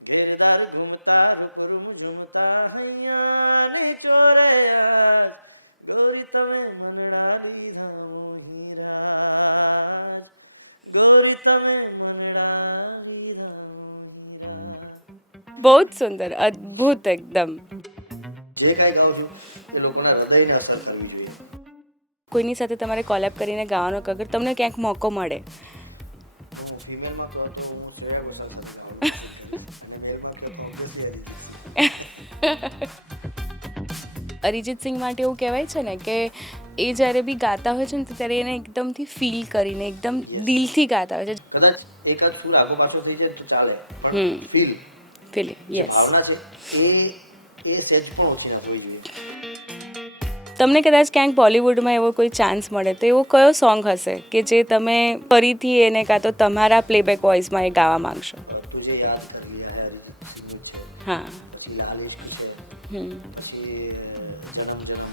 ઘેરદાર ઘૂમતા રૂપરૂમ ઝૂમતા હૈયા ને ચોરે આજ ગૌરી તમે મનડા લીધા મોહીરાજ ગૌરી તમે મનડા લીધા મોહીરાજ. બહુ જ સુંદર, અદ્ભુત એકદમ. જે કાંઈ ગાઉં છું એ લોકોના હૃદયને અસર કરવી જોઈએ. કોઈની સાથે તમારે કોલેબ કરીને ગાવાનો અગર તમને ક્યાંક મોકો મળે, હું ફિમેલમાં કહો તો હું શ્રેયા ઘોષાલ સાથે ગાવાનું પસંદ કરીશ અને મેલમાં કહો તો ઓબ્વિયસલી અરિજીત સિંહ. અરિજીત સિંહ માટે એવું કહેવાય છે ને કે એ જ્યારે બી ગાતા હોય છે ને ત્યારે એને એકદમથી ફીલ કરીને એકદમ Yes. દિલથી ગાતા હોય છે. કદાચ એકાદ સૂર આગો પાછો થઈ જાય તો ચાલે, પણ ફીલ ફિલિંગ જે ભાવના છે એ સહેજ પણ ઓછી ના થવી જોઈએ. તમને કદાચ ક્યાંક બોલિવૂડમાં એવો કોઈ ચાન્સ મળે તો એવો કયો સોંગ હશે કે જે તમે ફરીથી એને કાં તો તમારા પ્લેબેક વોઇસમાં એ ગાવા માંગશો? તુજે યાદ કર લિયા હે અરિજીત સિંહનું જ છે, હા. પછી લાલ ઇશ્ક છે, પછી જનમ જનમ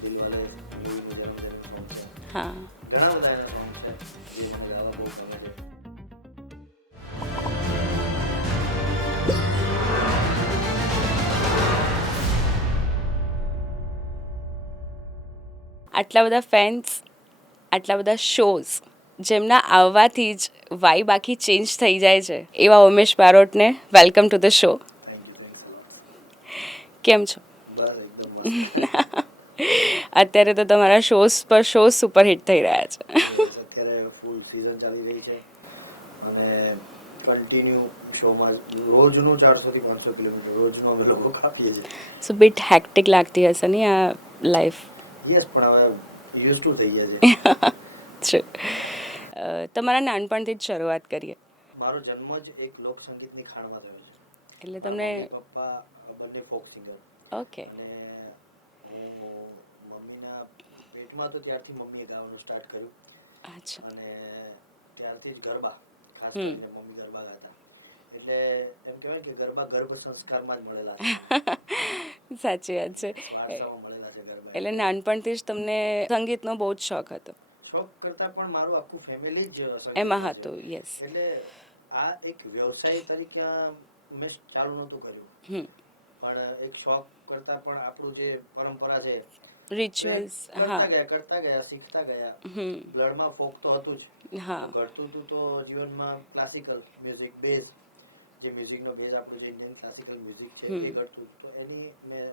દિલવાલે મૂવીનું જનમ જનમ સોંગ છે. હા. ઘણા બધા એના સોંગ છે જે મને ગાવા બહુ ગમે છે. આટલા બધા ફેન્સ, આટલા બધા શોઝ જેમના આવવાથી જ વાઇબ આખી ચેન્જ થઈ જાય છે, એવા ઉમેશ બારોટને welcome to the show. Thanks a lot. કેમ છો? બસ એકદમ મસ્ત. અત્યારે તો તમારા શોઝ સુપરહિટ થઈ રહ્યા છે. યસ, અત્યારે ફૂલ સિઝન ચાલી રહી છે અને કન્ટિન્યુ શોમાં રોજનું 400 થી 500 કિલોમીટર રોજનું અમે લોકો કાપીએ છીએ. સો બીટ હેક્ટિક લાગતી હશે ને આ લાઈફ? યસ, પણ હવે યુઝ ટુ થઈ ગયા છે. તમારા નાનપણથી જ શરૂઆત કરીએ. મારો જન્મ જ એક લોક સંગીતની ખાણમાં થયો છે. એટલે મારા તમને મમ્મી પપ્પા બંને ફોક સિંગર ઓકે. અને હું મમ્મીના પેટમાં તો ત્યારથી મમ્મીએ ગાવાનું સ્ટાર્ટ કર્યું અચ્છા. અને ત્યારથી જ ગરબા, ખાસ કરીને મમ્મી ગરબા ગાતા, એટલે એમ કહેવાય કે ગરબા ગર્ભ સંસ્કારમાં જ મળેલા છે મને. સાચી વાત છે. વારસામાં મળેલા છે ગરબા. એટલે નાનપણથી જ તમને સંગીતનો બહુ જ શોખ હતો? શોખ કરતાં પણ મારું આખું ફેમિલી જ એમાં સંગીતમાં છે, હતું. યસ. એટલે આ એક વ્યવસાય તરીકે મેં ચાલુ નહોતું કર્યું, પણ એક શોખ કરતાં પણ આપણું જે પરંપરા છે તો એ રિચ્યુઅલ્સ. કરતા ગયા શીખતા ગયા. બ્લડમાં ફોક તો હતું જ, હા. તો ઘટતું હતું તો જીવનમાં ક્લાસિકલ મ્યુઝિક બેઝ, જે મ્યુઝિકનો બેઝ આપણું જે ઇન્ડિયન ક્લાસિકલ મ્યુઝિક છે એ ઘટતું હતું, તો એની મેં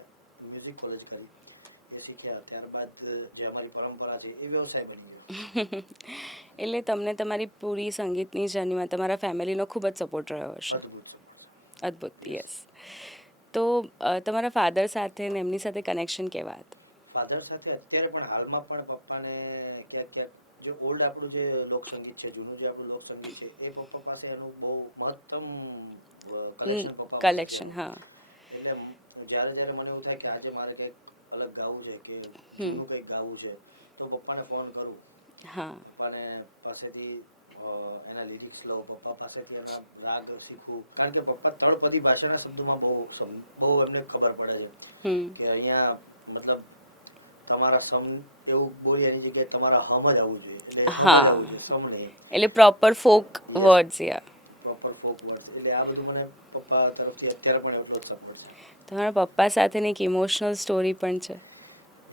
મ્યુઝિક કોલેજ કરી, એ શીખ્યા. ત્યારબાદ જે અમારી પરંપરા છે એ વ્યવસાય બની ગયો. એટલે તમને તમારી પૂરી સંગીતની જર્નીમાં તમારા ફેમિલીનો ખૂબ જ સપોર્ટ રહ્યો હશે? અદ્ભુત સપોર્ટ છે. અદ્ભુત. યસ. તો તમારા ફાધર સાથે ને એમની સાથે કનેક્શન કેવા હતા? ફાધર સાથે અત્યારે પણ હાલમાં પણ પપ્પાને ક્યાંક ક્યાંક જે ઓલ્ડ આપણું જે લોકસંગીત છે, જૂનું જે આપણું લોકસંગીત છે, એ પપ્પા પાસે એનું બહુ મહત્તમ કલેક્શન પપ્પા પાસે છે કલેક્શન. એનું. હા. એટલે જ્યારે જ્યારે મને એવું થાય કે આજે મારે કંઈક અલગ ગાવું છે કે જૂનું કંઈક ગાવું છે, તો પપ્પાને ફોન કરું. હા. પપ્પાને પાસેથી એના લિરિક્સ લઉં, પપ્પા પાસેથી એના રાગ શીખું, કારણ કે પપ્પા તળપદી ભાષાના શબ્દોમાં બહુ એમને ખબર પડે છે કે અહીંયા મતલબ તમારા સમ એવું બોલી એની જગ્યાએ તમારા હમ જ આવવું જોઈએ, એટલે હમ જ આવવું જોઈએ, સમ નહીં. એટલે પ્રોપર ફોક વર્ડ્સ. યા. પ્રોપર ફોક વર્ડ્સ, એટલે આ બધું મને પપ્પા તરફથી અત્યારે પણ એટલો જ સપોર્ટ છે. તમારા પપ્પા સાથેની એક ઇમોશનલ સ્ટોરી પણ છે?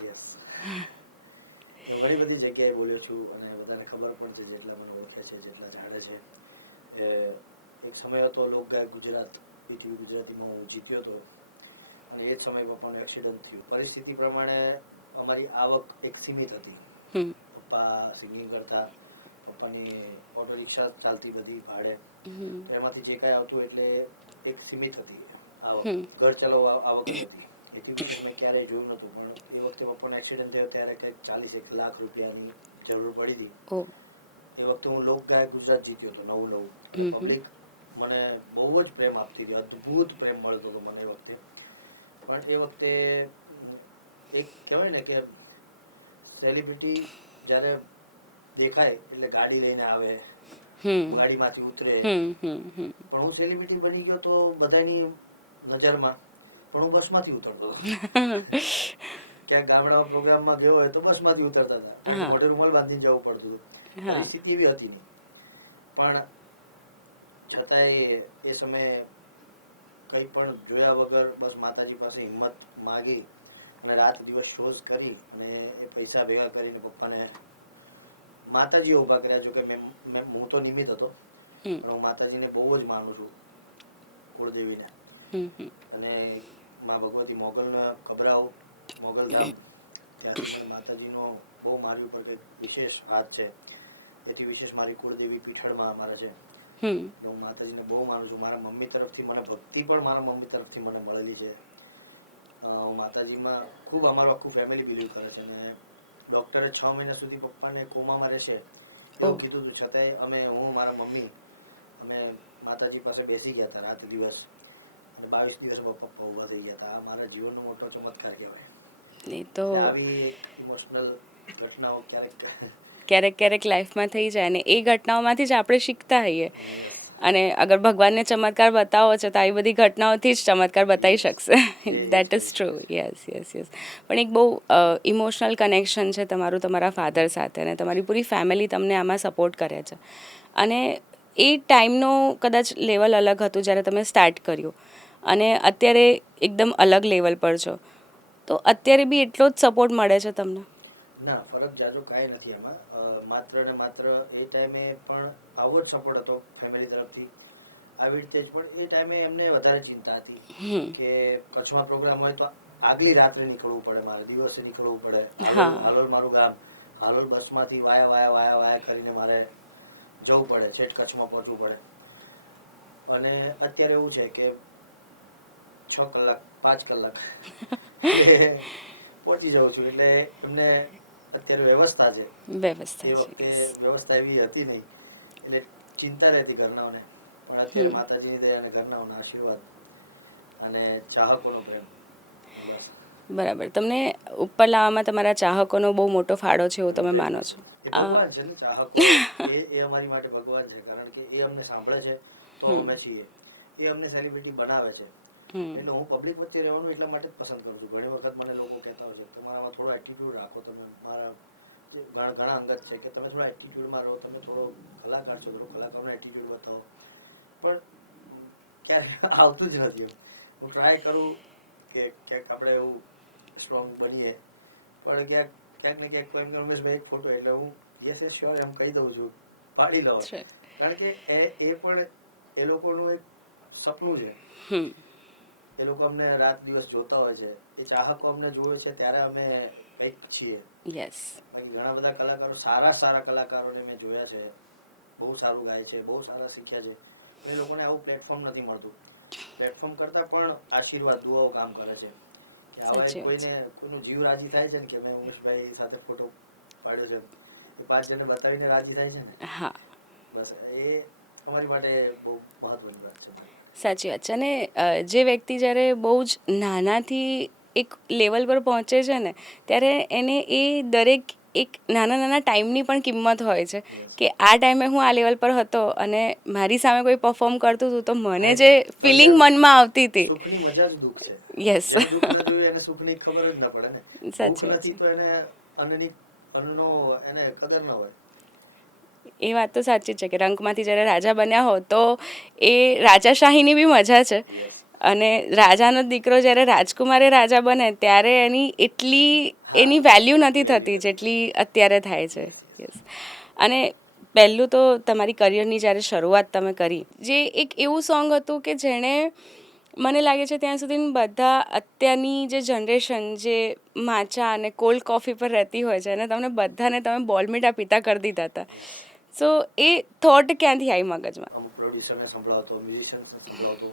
યસ, હું ઘણી બધી જગ્યાએ બોલ્યો છું અને બધાને ખબર પણ છે, જેટલા મને ઓળખે છે, જેટલા જાણે છે. એક સમય હતો લોકગાયક ગુજરાત ઈટીવી ગુજરાતીમાં હું જીત્યો હતો અને એ જ સમયે પપ્પાનું એક્સિડન્ટ થયું. પરિસ્થિતિ પ્રમાણે અમારી આવક એક સીમિત હતી. પપ્પા સિંગિંગ કરતા, પપ્પાની ઓટો રિક્ષા ચાલતી બધી ભાડે, તો એમાંથી જે કાંઈ આવતું એટલે એક સીમિત હતી આવક, ઘર ચલાવવા આવક જ હતી. એથી વિશેષ મેં ક્યારેય જોયું નહોતું, પણ એ વખતે પપ્પાનો એક્સિડન્ટ થયો ત્યારે કંઈક 40-1 લાખ રૂપિયાની જરૂર પડી હતી. એ વખતે હું લોકગાયક ગુજરાત જીત્યો હતો નવું અને પબ્લિક મને બહુ જ પ્રેમ આપતી હતી, અદ્ભુત પ્રેમ મળતો હતો મને એ વખતે. પણ એ વખતે એક કહેવાય ને કે સેલિબ્રિટી જ્યારે દેખાય એટલે ગાડી લઈને આવે, ગાડીમાંથી ઉતરે, પણ હું સેલિબ્રિટી બની ગયો તો બધાની નજરમાં, પણ હું બસમાંથી ઉતરતો હતો. ક્યાંક ગામડામાં પ્રોગ્રામમાં ગયો હોય તો બસમાંથી ઉતરતા હતા, કારણ કે મોઢે રૂમાલ બાંધીને જવું પડતું હતું. પરિસ્થિતિ એવી હતી નહીં, પણ છતાંય એ સમયે કંઈ પણ જોયા વગર બસ માતાજી પાસે હિંમત માગી અને રાત દિવસ શોઝ કરી અને એ પૈસા ભેગા કરીને પપ્પાને માતાજીએ ઊભા કર્યા. જો કે હું તો નિમિત્ત હતો, પણ હું માતાજીને બહુ જ માનું છું, કુળદેવીને. અને મા ભગવતી મોગલનો કબરાવ, મોગલધામ, ત્યાંથી મને માતાજીનો બહુ મારી ઉપર કંઈક વિશેષ હાથ છે. એથી વિશેષ મારી કુળદેવી પીઠળમાં અમારે છે. એટલે હું માતાજીને બહુ માનું છું. મારા મમ્મી તરફથી મને ભક્તિ પણ મારા મમ્મી તરફથી મને મળેલી છે. હું માતાજીમાં ખૂબ, અમારું આખું ફેમિલી બિલીવ કરે છે. ને ડૉક્ટરે 6 મહિના સુધી પપ્પાને કોમામાં રહેશે એવું કીધું હતું, છતાંય હું મારા મમ્મી અમે માતાજી પાસે બેસી ગયા હતા રાત દિવસ, અને 22 દિવસમાં પપ્પા ઊભા થઈ ગયા હતા. આ મારા જીવનનો મોટો ચમત્કાર કહેવાય. એટલે આવી એક ઇમોશનલ ઘટનાઓ ક્યારેક લાઈફમાં થઈ જાય, અને એ ઘટનાઓમાંથી જ આપણે શીખતા હોઈએ. યસ. અને અગર ભગવાનને ચમત્કાર બતાવો છે તો આવી બધી ઘટનાઓથી જ ચમત્કાર બતાવી શકશે. That is true. યસ. પણ એક બહુ ઇમોશનલ કનેક્શન છે તમારું તમારા ફાધર સાથે, અને તમારી પૂરી ફેમિલી તમને આમાં સપોર્ટ કરે છે. અને એ ટાઈમનો કદાચ લેવલ અલગ હતું જ્યારે તમે સ્ટાર્ટ કર્યું, અને અત્યારે એકદમ અલગ લેવલ પર છો, તો અત્યારે બી એટલો જ સપોર્ટ મળે છે તમને? ના, ફરક જાજો કાંઈ નથી આમાં. માત્ર ને માત્ર એ ટાઈમે પણ આવો જ સપોર્ટ હતો ફેમિલી તરફથી. આવી રીતે જ, પણ એ ટાઈમે એમને વધારે ચિંતા હતી કે કચ્છમાં પ્રોગ્રામ હોય તો આગલી રાત્રે નીકળવું પડે, મારે દિવસે નીકળવું પડે. હાલોલ મારું ગામ, હાલોલ બસમાંથી વાયા કરીને મારે જવું પડે, છેક કચ્છમાં પહોંચવું પડે. અને અત્યારે એવું છે કે 6 કલાક 5 કલાક એટલે પહોંચી જાઉં છું. એટલે એમને અત્યારે વ્યવસ્થા છે. એ વખતે વ્યવસ્થા એવી હતી નહીં, એટલે ચિંતા રહેતી ઘરનાઓને. પણ અત્યારે માતાજીની દયા અને ઘરનાઓના આશીર્વાદ અને ચાહકોનો પ્રેમ, બસ. બરાબર. તમને ઉપર લાવવામાં તમારા ચાહકોનો બહુ મોટો ફાળો છે એવું તમે માનો છો? એ ભગવાન છે ને, ચાહકો એ અમારી માટે ભગવાન છે. કારણ કે એ અમને સાંભળે છે તો અમે છીએ, એ અમને સેલિબ્રિટી બનાવે છે. એટલે હું પબ્લિક વચ્ચે રહેવાનું એટલા માટે જ પસંદ કરું છું. ઘણી વખત મને લોકો કહેતા હોય છે કે તમારામાં થોડો એટીટ્યૂડ રાખો, તમે મારા જે ઘણા અંગત છે કે તમે થોડા એટીટ્યૂડમાં રહો, તમે થોડો કલાકાર છો, થોડો કલાકારનો એટીટ્યૂડ બતાવો. પણ ક્યારેય આવતું જ નથી એમ. હું ટ્રાય કરું કે ક્યાંક આપણે એવું સ્ટ્રોંગ બનીએ, પણ ક્યાંક ને ક્યાંક કોઈ એમ કે રમેશભાઈ એક ફોટો, એટલે હું યસ શ્યોર એમ કહી દઉં છું, પાડી લો. કારણ કે એ પણ એ લોકોનું એક સપનું છે. એ લોકો અમને રાત દિવસ જોતા હોય છે. એ ચાહકો અમને જોવે છે ત્યારે અમે કંઈક છીએ. બાકી ઘણા બધા કલાકારો, સારા કલાકારોને મેં જોયા છે, બહુ સારું ગાય છે, બહુ સારા શીખ્યા છે, પણ એ લોકોને આવું પ્લેટફોર્મ નથી મળતું. પ્લેટફોર્મ કરતાં પણ આશીર્વાદ, દુઆઓ કામ કરે છે. કે આવા એક કોઈનું જીવ રાજી થાય છે ને કે મેં ઉમેશભાઈ સાથે ફોટો પાડ્યો છે, એ 5 જણને બતાવીને રાજી થાય છે ને, બસ એ અમારી માટે બહુ મહત્વની વાત છે, મારી માટે. સાચી વાત છે. અને જે વ્યક્તિ જ્યારે બહુ જ નાનાથી એક લેવલ પર પહોંચે છે ને, ત્યારે એને એ દરેક એક નાના ટાઈમની પણ કિંમત હોય છે કે આ ટાઈમે હું આ લેવલ પર હતો અને મારી સામે કોઈ પરફોર્મ કરતું હતું તો મને જે ફિલિંગ મનમાં આવતી હતી. સુખની મજા જ દુઃખ છે. જેને દુઃખ ન જોયું એને સુખની ખબર જ ન પડે ને. ભૂખ નથી તો એને અન્નનો એને કદર ન હોય. એ વાત તો સાચી છે કે રંકમાંથી જ્યારે રાજા બન્યા હો તો એ રાજાશાહીની બી મજા છે. અને રાજાનો દીકરો જ્યારે રાજકુમારે રાજા બને ત્યારે એની વેલ્યુ નથી થતી જેટલી અત્યારે થાય છે. અને પહેલું તો તમારી કરિયરની જ્યારે શરૂઆત તમે કરી, જે એક એવું સોંગ હતું કે જેણે મને લાગે છે ત્યાં સુધી બધા અત્યારની જે જનરેશન જે માચા અને કોલ્ડ કોફી પર રહેતી હોય છે અને તમે બોલમીટા પીતા કરી દીધા હતા. સો એ થોટ ક્યાંથી આવી મગજમાં? અમુક પ્રોડ્યુસરને સંભળાવતો, મ્યુઝિશિયન્સને સંભળાવતો,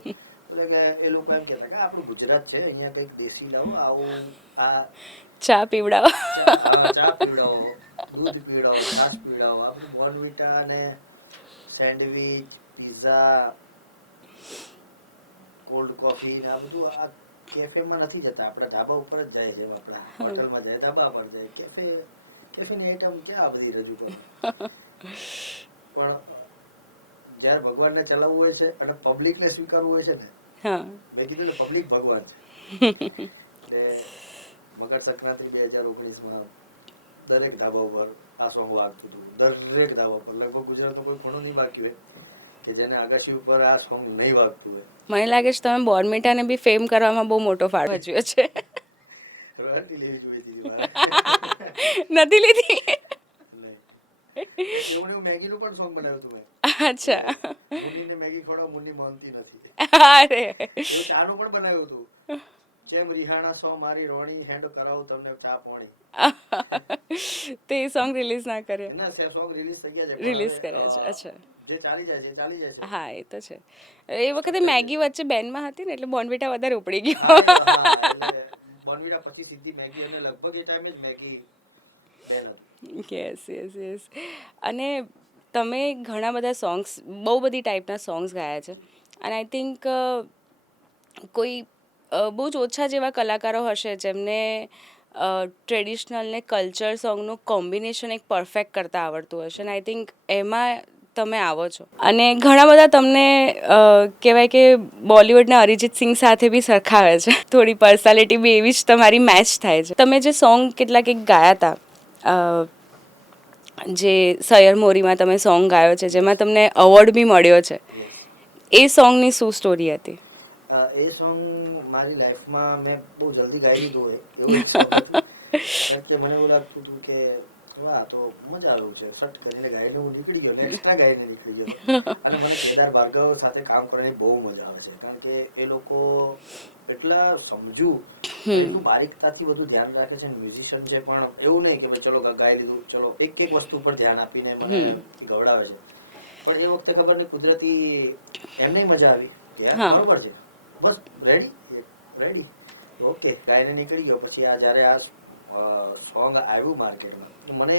એટલે કે એ લોકો એમ કહેતા કે આપણું ગુજરાત છે, અહીંયા કંઈક દેશી લાવો, આવું ચા પીવડાવો, ચા પીવડાવો, દૂધ પીવડાવો, છાશ પીવડાવો, આ બધું બોર્નવિટા ને સેન્ડવિચ, પિઝા, કોલ્ડ કોફી ને આ બધું આ કેફેમાં નથી જતા, આપણા ધાબા ઉપર જ જાય છે. એમ આપણા હોટલમાં જાય, ધાબા પર જાય, કેફેની આઈટમ ક્યાં આ બધી રજૂ કરો છો? પણ જ્યારે ભગવાનને ચલાવવું હોય છે અને પબ્લિકને સ્વીકારવું હોય છે ને, મેં કીધું ને પબ્લિક ભગવાન છે. એટલે મકર સંક્રાંતિ 2019માં દરેક ધાબા ઉપર આ સોંગ વાગતું હતું. દરેક ધાબા પર, લગભગ ગુજરાતનો કોઈ ખૂણો નહીં બાકી હોય કે જેને અગાશી ઉપર આ સોંગ નહીં વાગતું હોય. મને લાગે છે તમે બોર્નવિટાને બી ફેમ કરવામાં બહુ મોટો ફાળો ભજવ્યો છે. રોયલ્ટી લેવી જોઈતી હતી મારે. નથી લીધી? નહીં, એવું ને એવું મેગીનું પણ સોંગ બનાવ્યું હતું મેં. અચ્છા. Yes. મુન્નીને મેગી ખવડાવ, મુન્ની માનતી નથી. અરે એવું ચાનું પણ બનાવ્યું હતું. જેમ રિહાણા સો મારી રોણી હેન્ડ કરાવું તમને ચા પોણી. તે સોંગ રિલીઝ ના કરે? ના સોંગ રિલીઝ થઈ ગયા છે પણ Release કર્યા છે, હવે અચ્છા. જે ચાલી જાય છે એ ચાલી જાય છે. હા એ તો છે. એ વખતે થઈ મેગી વચ્ચે બેનમાં હતી ને એટલે બોર્નવિટા વધારે ઉપડી ગયો. હા એટલે બોર્નવિટા પછી સીધી મેગી, અને લગભગ એ ટાઈમે જ મેગી બેન હતું. Yes yes yes. અને તમે ઘણા બધા સોંગ્સ, બહુ બધી ટાઈપના સોંગ્સ ગાયા છે, અને આઈ થિંક કોઈ બહુ જ ઓછા જેવા કલાકારો હશે જેમને ટ્રેડિશનલ ને કલ્ચર સોંગનું કોમ્બિનેશન એક પરફેક્ટ કરતા આવડતું હશે, અને આઈ થિંક એમાં તમે આવો છો. અને ઘણા બધા તમને કહેવાય કે બોલિવૂડના અરિજીત સિંહ સાથે બી સરખાવે છે. થોડી પર્સનાલિટી બી એવી જ તમારી મેચ થાય છે. તમે જે સોંગ કેટલાક એક ગાયા હતા, જે સૈયર મોરીમાં તમે સોંગ ગાયો છે, જેમાં તમને અવોર્ડ બી મળ્યો છે, યસ. એ સોંગની શું સ્ટોરી હતી? એ સોંગ મારી લાઈફમાં મેં બહુ જલ્દી ગાઈ લીધું હોય એવું એક સોંગ હતું. કારણ કે મને એવું લાગતું હતું કે વાહ તો મજા આવે એવું છે, સટ કરીને ગાઈને હું નીકળી ગયો, ને એક્સ્ટ્રા ગાઈને નીકળી ગયો હતો. અને મને કેદાર ભાર્ગવ સાથે કામ કરવાની બહુ મજા આવે છે, કારણ કે એ લોકો એટલા સમજુ અને એટલું બારીકતાથી બધું ધ્યાન રાખે છે. મ્યુઝિશિયન છે પણ એવું નહીં કે ભાઈ ચલો ગાઈ લીધું, ચલો એક એક વસ્તુ પર ધ્યાન આપીને મને ગવડાવે છે. પણ એ વખતે ખબર નહીં કુદરતી એમને મજા આવી કે યાર બરોબર છે, બસ રેડી ઓકે ગાઈને નીકળી ગયો. પછી આ જ્યારે આ સોંગ આવ્યું માર્કેટમાં, મને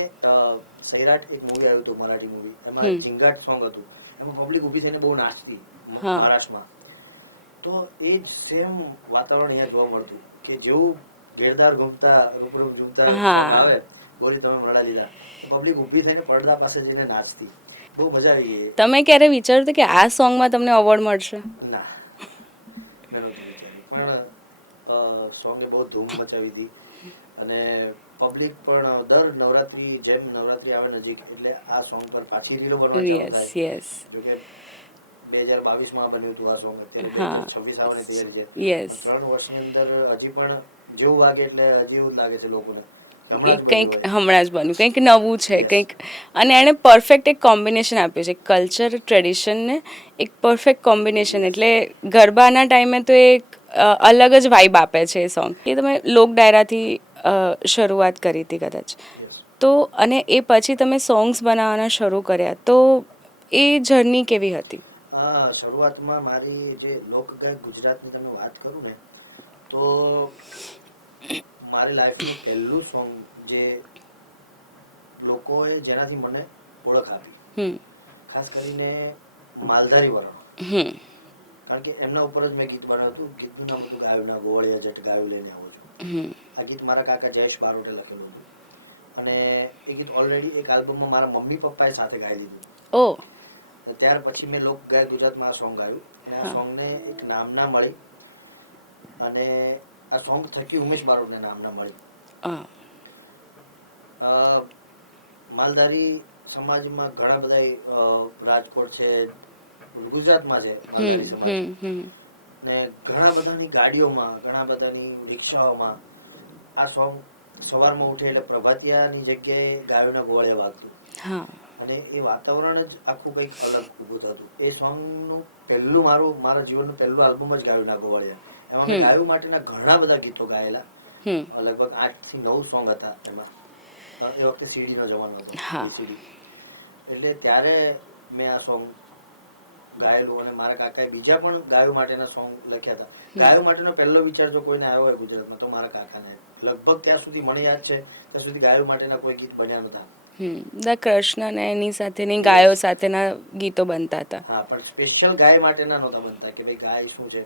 સૈરાટ એક મૂવી આવ્યું હતું, મરાઠી મૂવી, એમાં ઝીંગાટ સોંગ હતું, એમાં પબ્લિક ઊભી થઈને બહુ નાચતી મહારાષ્ટ્રમાં. તો એ જ સેમ વાતાવરણ અહીંયા જોવા મળતું કે જેવું ગેરદાર ઘૂમતા રૂપરૂપ ઝૂમતા સોંગ આવે, ગોરી તમે મરડા લીધા, એ પબ્લિક ઊભી થઈને પડદા પાસે જઈને નાચતી. બહુ મજા આવી ગઈ. તમે ક્યારે વિચાર્યું હતું કે આ સોંગમાં તમને અવોર્ડ મળશે? ના, મેં નહોતું વિચાર્યું, પણ સોંગે બહુ ધૂમ મચાવી હતી. અને પબ્લિક પણ દર નવરાત્રી, જેમ નવરાત્રી આવે નજીક એટલે આ સોંગ પર પાછી રીલો બનવાની ચાલુ થાય. જોકે 2022માં બન્યું હતું આ સોંગ, અત્યારે 2026 આવવાની તૈયારી છે, પણ 3 વર્ષની અંદર હજી પણ જેવું વાગે એટલે હજી એવું જ લાગે છે લોકોને કે હમણાં જ બન્યું હોય, હમણાં જ બન્યું, કંઈક નવું છે, કંઈક. અને એણે પરફેક્ટ એક કોમ્બિનેશન આપ્યું છે, કલ્ચર ટ્રેડિશનને એક પરફેક્ટ કોમ્બિનેશન. એટલે ગરબાના ટાઈમે તો એક અલગ જ વાઇબ આપે છે એ સોંગ. એ તમે લોક ડાયરાથી શરૂઆત કરી હતી કદાચ, તો અને એ પછી તમે સોંગ્સ બનાવવાના શરૂ કર્યા, તો એ જર્ની કેવી હતી? શરૂઆતમાં મારી જે લોકગાયક ગુજરાતની તમને વાત કરું ને, તો મારી લાઈફનું પહેલું સોંગ જે લોકોએ જેનાથી મને ઓળખ આપી, ખાસ કરીને માલધારી વરણ, કારણ કે એમના ઉપર જ મેં ગીત બનાવ્યું હતું. ગીતનું નામ હતું ગાયું ના ગોવાળિયા જટ ગાયું લઈને આવો છો. આ ગીત મારા કાકા જયેશ બારોટે લખેલું હતું, અને એ ગીત ઓલરેડી એક આલ્બમમાં મારા મમ્મી પપ્પાએ સાથે ગાઈ લીધું હતું. ત્યાર પછી મેં લોક ગાયક ગુજરાતમાં આ સોંગ ગાયું, અને આ સોંગને એક નામના મળી, અને આ સોંગ થકી ઉમેશ બારોટને નામના મળી. માલધારી સમાજમાં ઘણા બધા રાજકોટ છે, ગુજરાતમાં છે માલધારી સમાજ, ને ઘણા બધાની ગાડીઓમાં, ઘણા બધાની રિક્ષાઓમાં આ સોંગ સવારમાં ઉઠે એટલે પ્રભાતિયાની જગ્યાએ ગાયોના ગોવાળિયા વાગતું, અને એ વાતાવરણ જ આખું કંઈક અલગ ઊભું થતું. એ સોંગનું પહેલું મારા જીવનનું પહેલું આલ્બમ જ ગાયોના ગોવાળિયા. એમાં મેં ગાયું માટેના ઘણા બધા ગીતો ગાયેલા, લગભગ 8 થી 9 સોંગ હતા એમાં. એ વખતે સીડીનો જમાનો હતો, વીસીડી. એટલે ત્યારે મેં આ સોંગ ગાયેલું, અને મારા કાકાએ બીજા પણ ગાયો માટેના સોંગ લખ્યા હતા. ગાયો માટેનો પહેલો વિચાર જો કોઈને આવ્યો હોય ગુજરાતમાં તો મારા કાકાને. લગભગ ત્યાં સુધી મને યાદ છે ત્યાં સુધી ગાયો માટેના કોઈ ગીત બન્યા નહોતા. કૃષ્ણ ને એની સાથેની ગાયો સાથેના ગીતો બનતા હતા. હા, પણ સ્પેશિયલ ગાય માટેના નહોતા બનતા કે ભાઈ ગાય શું છે,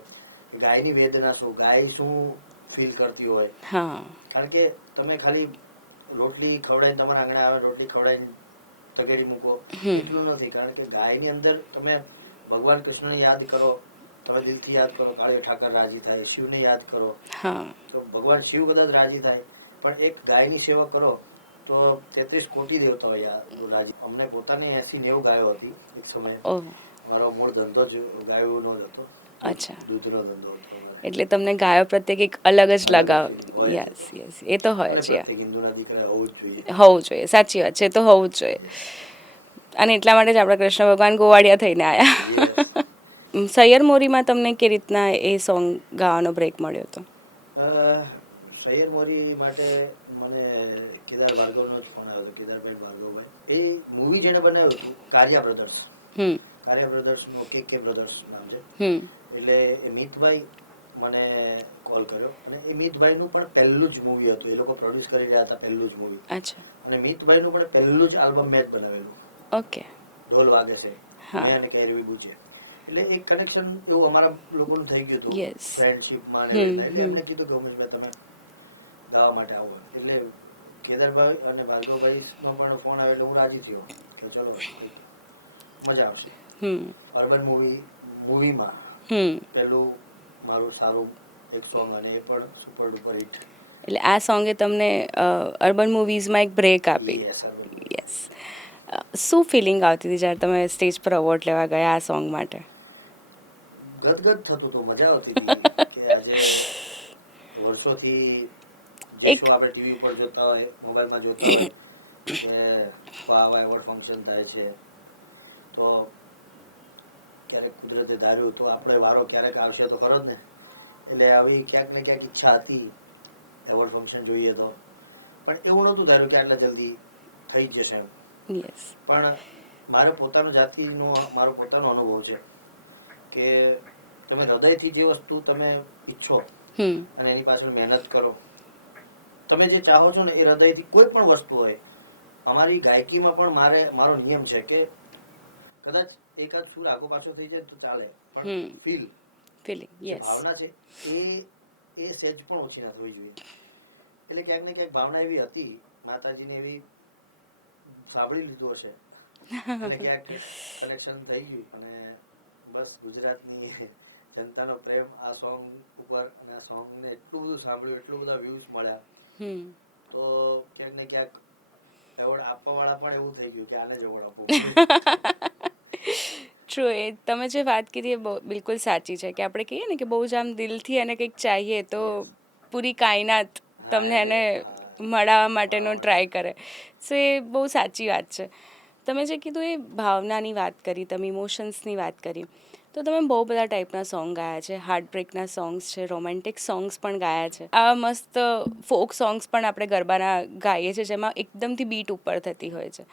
કે ગાયની વેદના શું, ગાય શું ફીલ કરતી હોય. કારણ કે તમે ખાલી રોટલી ખવડાવીને તમારા આંગણે આવે, રોટલી ખવડાવીને તગેડી મૂકો એટલું નથી. કારણ કે ગાયની અંદર તમે ભગવાન કૃષ્ણને યાદ કરો, તમે દિલથી યાદ કરો, કાળીઓ ઠાકર રાજી થાય, શિવને યાદ કરો તો ભગવાન શિવ કદાચ રાજી થાય, પણ એક ગાયની સેવા કરો તો 33 કોટી દેવતાઓ રાજી. અમને પોતાને 80-90 ગાયો હતી એક સમયે, અમારો મૂળ ધંધો જ ગાયોનો જ હતો. અચ્છા. દૂધનો ધંધો હતો અમારે. એટલે તમને ગાયો પ્રત્યે એક અલગ જ અલગ લગાવ. ફિલિંગ હોય જ એ યસ તો. યસ, એ તો હોય અને જ પ્રત્યેક હિન્દુના દીકરા હોવું જ જોઈએ. હોવું જોઈએ, સાચી વાત છે, એ તો હોવું જ જોઈએ. યસ અને એટલા માટે જ આપણા કૃષ્ણ ભગવાન ગોવાળિયા થઈને આવ્યા. યસ. સૈયર મોરીમાં તમને કે રીતના એ સોંગ ગાવાનો બ્રેક મળ્યો હતો? સૈયર મોરી માટે મને કેદાર ભાર્ગવનો જ ફોન આવ્યો હતો, કેદારભાઈ ભાર્ગવભાઈ. એ મૂવી જેણે બનાવ્યું હતું કારિયા બ્રધર્સ. હમ કારિયા બ્રધર્સનું કે બ્રધર્સ નામ છે. હમ એટલે એ મિતભાઈ મને કોલ કર્યો અને એ મિતભાઈનું પણ પહેલું જ મૂવી હતું. એ લોકો પ્રોડ્યુસ કરી રહ્યા હતા પહેલું જ મૂવી. અચ્છા. અને મિતભાઈનું પણ પહેલું જ આલ્બમ મેં જ બનાવેલું. ઓકે. ઢોલ વાગે છે, હા. મેં અને કૈરવી બુચે. એટલે એક કનેક્શન એવું અમારા લોકોનું થઈ ગયું હતું યસ. ફ્રેન્ડશિપમાં ને એવી રીતના. એટલે એમને કીધું કે ઉમેશભાઈ તમે ગાવા માટે આવો એમ. એટલે કેદારભાઈ અને ભાર્ગવભાઈનો પણ ફોન આવ્યો એટલે હું રાજી થયો કે ચલો કંઈક મજા આવશે. અર્બન મૂવીમાં પહેલું મારું સારું એક સોંગ અને એ પણ સુપર ડુપર હિટ. એટલે આ સોંગે તમને અર્બન મૂવીઝમાં એક બ્રેક આપી. Yes, urban movie. યસ. શું ફિલિંગ આવતી હતી જ્યારે તમે સ્ટેજ પર અવોર્ડ લેવા ગયા આ સોંગ માટે? ગદગદ થતું હતું, મજા આવતી હતી કે આજે વર્ષોથી જે એક શો આપણે ટીવી ઉપર જોતા હોય, મોબાઈલમાં જોતા હોય કે આવા એવોર્ડ ફંક્શન થાય છે, તો ક્યારેક કુદરતે ધાર્યું તો આપણે વારો ક્યારેક આવશે તો ખરો જ ને. એટલે આવી ક્યાંક ને ક્યાંક ઈચ્છા હતી એવોર્ડ ફંક્શન જોઈએ તો, પણ એવું નહોતું ધાર્યું કે આટલા જલ્દી થઈ જ જશે એમ. યસ. પણ મારો પોતાનો અનુભવ છે કે તમે હૃદયથી જે વસ્તુ તમે ઈચ્છો અને એની પાછળ મહેનત કરો, તમે જે ચાહો છો ને એ હૃદયથી કોઈ પણ વસ્તુ હોય. અમારી ગાયકીમાં પણ મારો નિયમ છે કે કદાચ એકાદ સૂર આગો પાછો થઈ જાય તો ચાલે, પણ ફિલિંગ જે ભાવના છે એ સહેજ પણ ઓછી ના થવી જોઈએ. એટલે ક્યાંક ને ક્યાંક ભાવના એવી હતી, માતાજીને એવી સાંભળી લીધું હશે અને ક્યાંક કનેક્શન થઈ ગયું. અને બસ ગુજરાતની જનતાનો પ્રેમ આ સોંગ ઉપર, અને આ સોંગને એટલું બધું સાંભળ્યું, એટલું બધા વ્યૂઝ મળ્યા, તો ક્યાંક ને ક્યાંક એવોર્ડ આપવાવાળા પણ એવું થઈ ગયું કે આને જ એવોર્ડ આપવો પડે. ટ્રુ. એ તમે જે વાત કીધી એ બિલકુલ સાચી છે કે આપણે કહીએ ને કે બહુ જ આમ દિલથી અને કંઈક ચાહીએ તો પૂરી કાયનાત તમને એને મળાવવા માટેનો ટ્રાય કરે. સો એ બહુ સાચી વાત છે. તમે જે કીધું એ ભાવનાની વાત કરી, તમે ઇમોશન્સની વાત કરી, તો તમે બહુ બધા ટાઈપના સોંગ ગાયા છે. હાર્ટબ્રેકના સોંગ્સ છે, રોમેન્ટિક સોંગ્સ પણ ગાયા છે, આવા મસ્ત ફોક સોંગ્સ પણ આપણે ગરબાના ગાઈએ છીએ જેમાં એકદમથી બીટ ઉપર થતી હોય છે.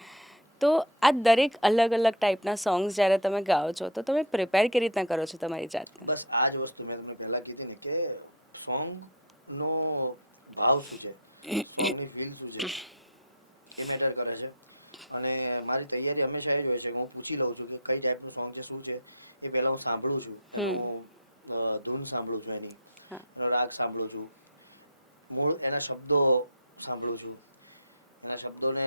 તો આ દરેક અલગ અલગ ટાઈપના સોંગ્સ જ્યારે તમે ગાઓ છો તો તમે પ્રિપેર કેવી રીતના કરો છો તમારી જાતને? બસ આ જ વસ્તુ મેં તમને પહેલાં કીધી ને કે સોંગનો ભાવ શું છે, સોંગની ફીલ શું છે, એ મેટર કરે છે. અને મારી તૈયારી હંમેશા એ જ હોય છે કે હું પૂછી લઉં છું કે કઈ ટાઈપનું સોંગ છે, શું છે. એ પહેલાં હું સાંભળું છું, એનું ધૂન સાંભળું છું, એનો રાગ સાંભળું છું, મૂળ એના શબ્દો સાંભળું છું, એના શબ્દોને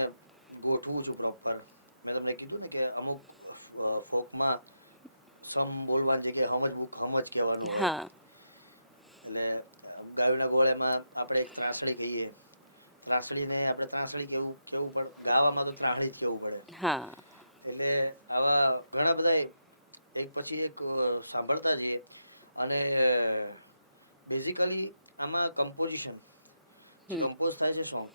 ગોઠવું છું પ્રોપર. મેં તમને કીધું ને કે અમુક ફોકમાં સમ બોલવાની જગ્યાએ હમ જ કહેવાનું હોય. એટલે ગાયોના ગોળેમાં આપણે એક ત્રાસળી કહીએ, ત્રાસળીને આપણે ત્રાસળી કેવું પણ ગાવામાં તો ત્રાહળી જ કહેવું પડે. એટલે આવા ઘણા બધા એક પછી એક સાંભળતા જઈએ. અને બેઝિકલી આમાં કમ્પોઝિશન જે કમ્પોઝ થાય છે સોંગ,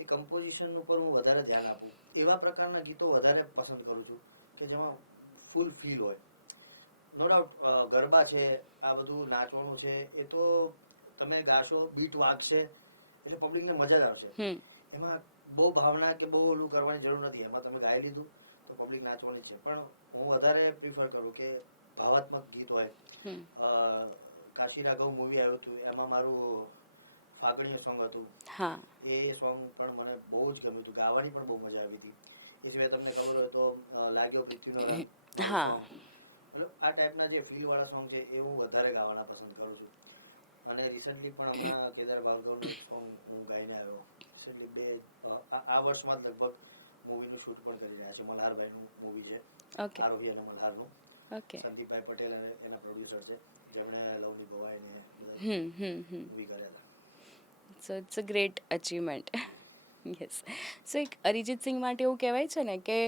એ કમ્પોઝિશન ઉપર હું વધારે ધ્યાન આપું. એવા પ્રકારના ગીતો વધારે પસંદ કરું છું કે જેમાં ફૂલ ફીલ હોય. નો ડાઉટ ગરબા છે, આ બધું નાચવાનું છે, એ તો તમે ગાશો, બીટ વાગશે એટલે પબ્લિકને મજા જ આવશે. એમાં બહુ ભાવના કે બહુ ઓલું કરવાની જરૂર નથી. એમાં તમે ગાઈ લીધું તો પબ્લિક નાચવાની છે. પણ હું વધારે પ્રિફર કરું કે ભાવાત્મક ગીત હોય. કાશી રાઘવ મૂવી આવ્યું હતું, એમાં મારું ફાગણીયું સોંગ હતું. એ સોંગ પણ મને બહુ જ ગમ્યું હતું, ગાવાની પણ બહુ મજા આવી હતી. એ સિવાય તમને ખબર હોય તો લાગ્યો પૃથ્વીનો રંગ મારું સોંગ. મતલબ આ ટાઈપના જે ફીલવાળા સોંગ છે એ હું વધારે ગાવાના પસંદ કરું છું. અને રિસન્ટલી પણ હમણાં કેદાર ભાર્ગવનું એક સોંગ હું ગાઈને આવ્યો. રિસન્ટલી આ વર્ષમાં જ લગભગ મૂવીનું શૂટ પણ કરી રહ્યા છે. મલ્હારભાઈનું મૂવી છે, આરોહી અને મલ્હારનું. સંદીપભાઈ પટેલ એના પ્રોડ્યુસર છે, જેમણે લવની ભવાઈને બધા મૂવી કર્યા હતા. So it's a great achievement. Yes. So એક અરિજીત સિંહ માટે એવું કહેવાય છે ને કે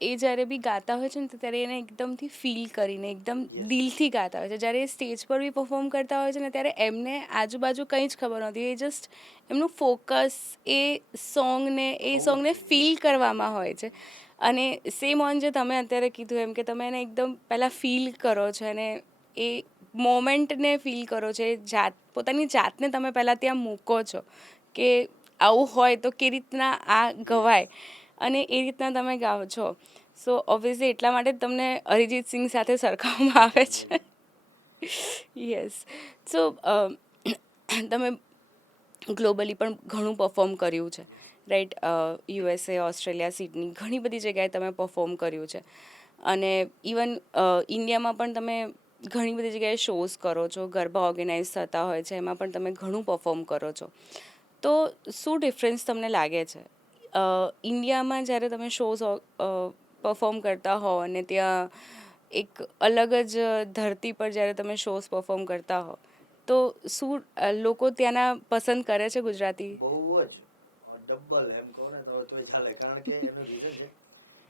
એ જ્યારે બી ગાતા હોય છે ને તો ત્યારે એને એકદમથી ફીલ કરીને એકદમ Yes. દિલથી ગાતા હોય છે. જ્યારે એ સ્ટેજ પર બી પરફોર્મ કરતા હોય છે ને ત્યારે એમને આજુબાજુ કંઈ જ ખબર નહોતી. એ જસ્ટ એમનું ફોકસ એ સોંગને હોવું જ જોઈએ. ફીલ એ જ કરવામાં હોવું હોય છે. જોઈએ, yes. અને સેમ ઓન જે તમે અત્યારે કીધું એમ કે તમે એને એકદમ પહેલાં ફીલ કરો છો અને એ મોમેન્ટને ફીલ કરો છો. એ પોતાની જાતને તમે પહેલાં ત્યાં મૂકો છો કે આવું હોય તો કેવી રીતના આ ગવાય અને એ રીતના તમે ગાઓ છો. સો ઓબ્વિયસલી એટલા માટે જ તમને અરિજીત સિંહ સાથે સરખાવવામાં આવે છે. Maybe. યસ. સો તમે ગ્લોબલી પણ ઘણું પરફોર્મ કર્યું છે, Yes. Right? USA, Australia, Sydney ઘણી બધી જગ્યાએ તમે પરફોર્મ કર્યું છે અને ઇવન ઇન્ડિયામાં પણ તમે ઘણી બધી જગ્યાએ શોઝ કરો છો, ગરબા ઓર્ગેનાઇઝ થતા હોય છે, એમાં પણ તમે ઘણું પરફોર્મ કરો છો. તો શું ડિફરન્સ તમને લાગે છે ઇન્ડિયામાં જ્યારે તમે શોઝ પરફોર્મ કરતા હો અને ત્યાં એક અલગ જ ધરતી પર જ્યારે તમે શોઝ પરફોર્મ કરતા હો તો શું લોકો ત્યાંના પસંદ કરે છે ગુજરાતી? બહુ જ ડબલ એમ કહો ને તમે તોય ચાલે, કારણ કે એનું રીઝન છે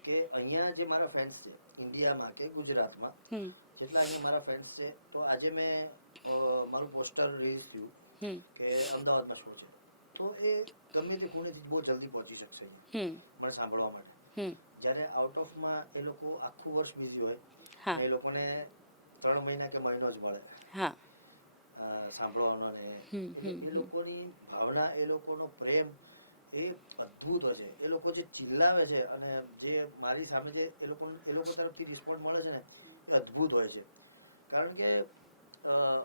કે અહીંયા જે મારા ફ્રેન્ડ્સ છે ઇન્ડિયામાં કે ગુજરાતમાં, જેટલા અહીંયા મારા ફ્રેન્ડ્સ છે, તો આજે મેં મારું પોસ્ટર રિલીઝ થયું કે અમદાવાદમાં શો છે, તો એ ગમે તે ખૂણેથી બહુ જલ્દી પહોંચી શકશે અહીંયા મને સાંભળવા માટે. જ્યારે આઉટ ઓફમાં એ લોકો આખું વર્ષ બિઝી હોય અને એ લોકોને 3 મહિના કે મહિનો જ મળે સાંભળવાનો, ને એટલે એ લોકોની ભાવના, એ લોકોનો પ્રેમ એ અદ્ભુત હોય છે. એ લોકો જે ચિલ્લાવે છે અને જે મારી સામે જે એ લોકો તરફથી રિસ્પોન્ડ મળે છે ને એ અદ્ભુત હોય છે. કારણ કે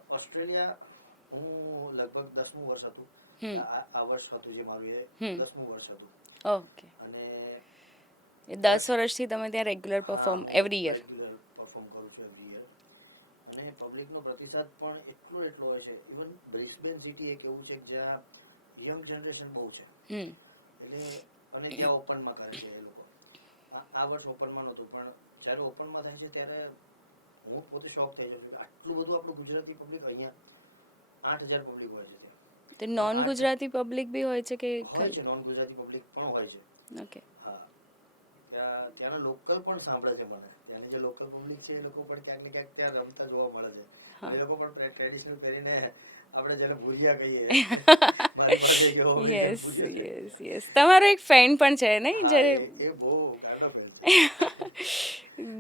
ઓસ્ટ્રેલિયા હું લગભગ 10મું વર્ષ હતું, આ વર્ષ હતું જે મારું એ 10મું વર્ષ હતું. ઓકે. અને 10 વર્ષથી તમે ત્યાં regular perform every year? Regular perform કરું છું એવરી યર. અને પબ્લિકનો પ્રતિસાદ પણ એટલો હોય છે. ઇવન બ્રિસ્બેન સિટી એક એવું છે કે જ્યાં યંગ જનરેશન બહુ છે, એટલે અને ત્યાં ઓપનમાં કરે છે એ લોકો. આ વર્ષ ઓપનમાં નહોતું, પણ જ્યારે ઓપનમાં થાય છે ત્યારે હું પોતે શોક થઈ જાઉં છું કે આટલું બધું આપણું ગુજરાતી પબ્લિક, અહીંયા 8,000 પબ્લિક હોય છે ત્યાં. તો નોન ગુજરાતી પબ્લિક બી હોય છે કે? હોય છે, નોન ગુજરાતી પબ્લિક પણ હોય છે. ઓકે. હા, ત્યાંના લોકલ પણ સાંભળે છે મને. ત્યાંની જે લોકલ પબ્લિક છે એ લોકો પણ ક્યાંક ને ક્યાંક ત્યાં રમતા જોવા મળે છે. અને એ લોકો પણ ટ્રેડિશનલ પહેરીને, આપણે જેને ભૂરિયા કહીએ, મારી પાસે એક એવો અમેરિકન ભૂરિયો છે. યસ. તમારો એક ફ્રેન્ડ પણ છે ને? હા, એ બહુ ગાંડો ફેન છે.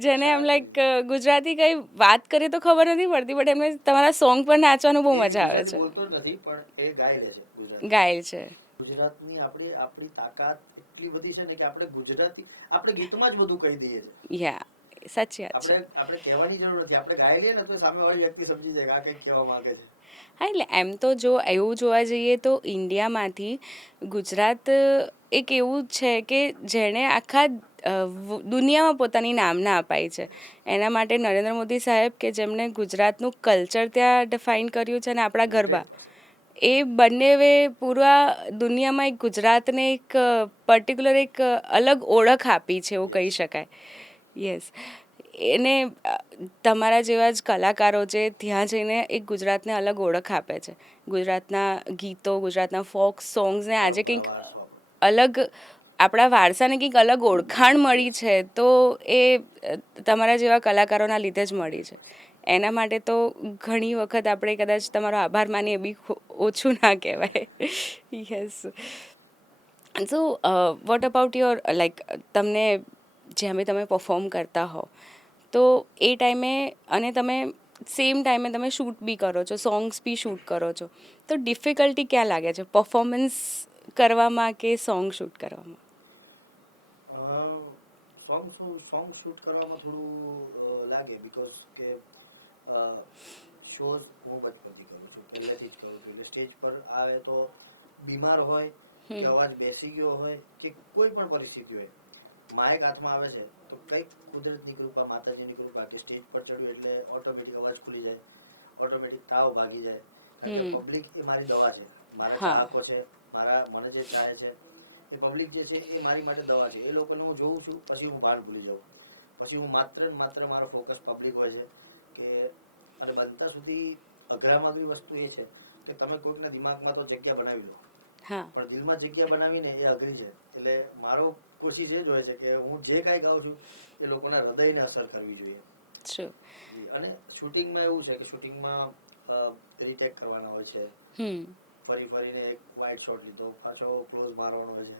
જેને એમ લાઈક ગુજરાતી કઈ વાત કરીએ તો ખબર નથી પડતી, બટ એમને તમારા સોંગ પર નાચવાનું બહુ મજા આવે ગુજરાતી છે. બોલતો જ નથી, પણ એ ગાઈ લે છે ગુજરાતી. ગાય છે. ગુજરાતની આપણી તાકાત એટલી બધી છે ને કે આપણે ગીતમાં જ બધું કહી દઈએ છીએ. યા, સાચી વાત છે. આપણે કહેવાની જરૂર નથી. આપણે ગાઈ લઈએ ને તો સામેવાળી વ્યક્તિ સમજી જાય કે આ કંઈક કહેવા માંગે છે. હા, એટલે એમ તો જો એવું જોવા જઈએ તો ઇન્ડિયામાંથી ગુજરાત એક એવું છે કે જેણે આખા દુનિયામાં પોતાની નામના અપાઈ છે. એના માટે નરેન્દ્ર મોદી સાહેબ કે જેમણે ગુજરાતનું કલ્ચર ત્યાં ડિફાઇન કર્યું છે, અને આપણા ગરબા, 100%. એ બંને પૂરા દુનિયામાં એક ગુજરાતને એક પર્ટિક્યુલર એક અલગ ઓળખ આપી છે એવું કહી શકાય. યસ. એને તમારા જેવા જ કલાકારો છે ત્યાં જઈને એક ગુજરાતને અલગ ઓળખ આપે છે. ગુજરાતના ગીતો, ગુજરાતના ફોક સોંગ્સને આજે કંઈક અલગ, આપણા વારસાને કંઈક અલગ ઓળખાણ મળી છે, તો એ તમારા જેવા કલાકારોના લીધે જ મળી છે. એના માટે તો ઘણી વખત આપણે કદાચ તમારો આભાર માનીએ એ બી ઓછું ના કહેવાય. Yes. So what about your like, તમને જ્યાં બી તમે પરફોર્મ કરતા હો તો એ ટાઈમે, અને તમે સેમ ટાઈમે તમે શૂટ બી કરો છો, સોંગ્સ બી શૂટ કરો છો, તો ડિફિકલ્ટી ક્યાં લાગે છે, પરફોર્મન્સ કરવામાં કે સોંગ શૂટ કરવામાં? સોંગ શૂટ કરવામાં થોડું લાગે, બિકોઝ કે શોઝ હું બચપનથી કરું છું, પહેલેથી જ કરું છું. એટલે સ્ટેજ પર આવે તો બીમાર હોય કે અવાજ બેસી ગયો હોય કે કોઈ પણ પરિસ્થિતિ હોય, માઇક હાથમાં આવે છે તો કંઈક કુદરતની કૃપા, માતાજીની કૃપા કે સ્ટેજ પર ચડ્યું એટલે ઓટોમેટિક અવાજ ખુલી જાય, ઓટોમેટિક તાવ ભાગી જાય. કારણ કે પબ્લિક એ મારી દવા છે, મારા ચાહકો છે, મને જે ચાહે છે એ પબ્લિક જે છે એ મારી માટે દવા છે. એ લોકોને હું જોઉં છું પછી હું ભાન ભૂલી જાઉં. પછી હું માત્ર ને માત્ર મારો ફોકસ પબ્લિક હોય છે કે, અને બનતા સુધી અઘરામાં અઘરી વસ્તુ એ છે કે તમે કોઈકના દિમાગમાં તો જગ્યા બનાવી લો, પણ દિલમાં જગ્યા બનાવીને એ અઘરી છે. એટલે મારો કોશિશ એ જ હોય છે કે હું જે કાંઈ ગાઉં છું એ લોકોના હૃદયને અસર કરવી જોઈએ. True. જી. અને શૂટિંગમાં એવું છે કે શૂટિંગમાં રીટેક કરવાના હોય છે, હમ ફરીને એક વાઇડ શોટ લીધો, પાછો ક્લોઝ મારવાનો હોય છે,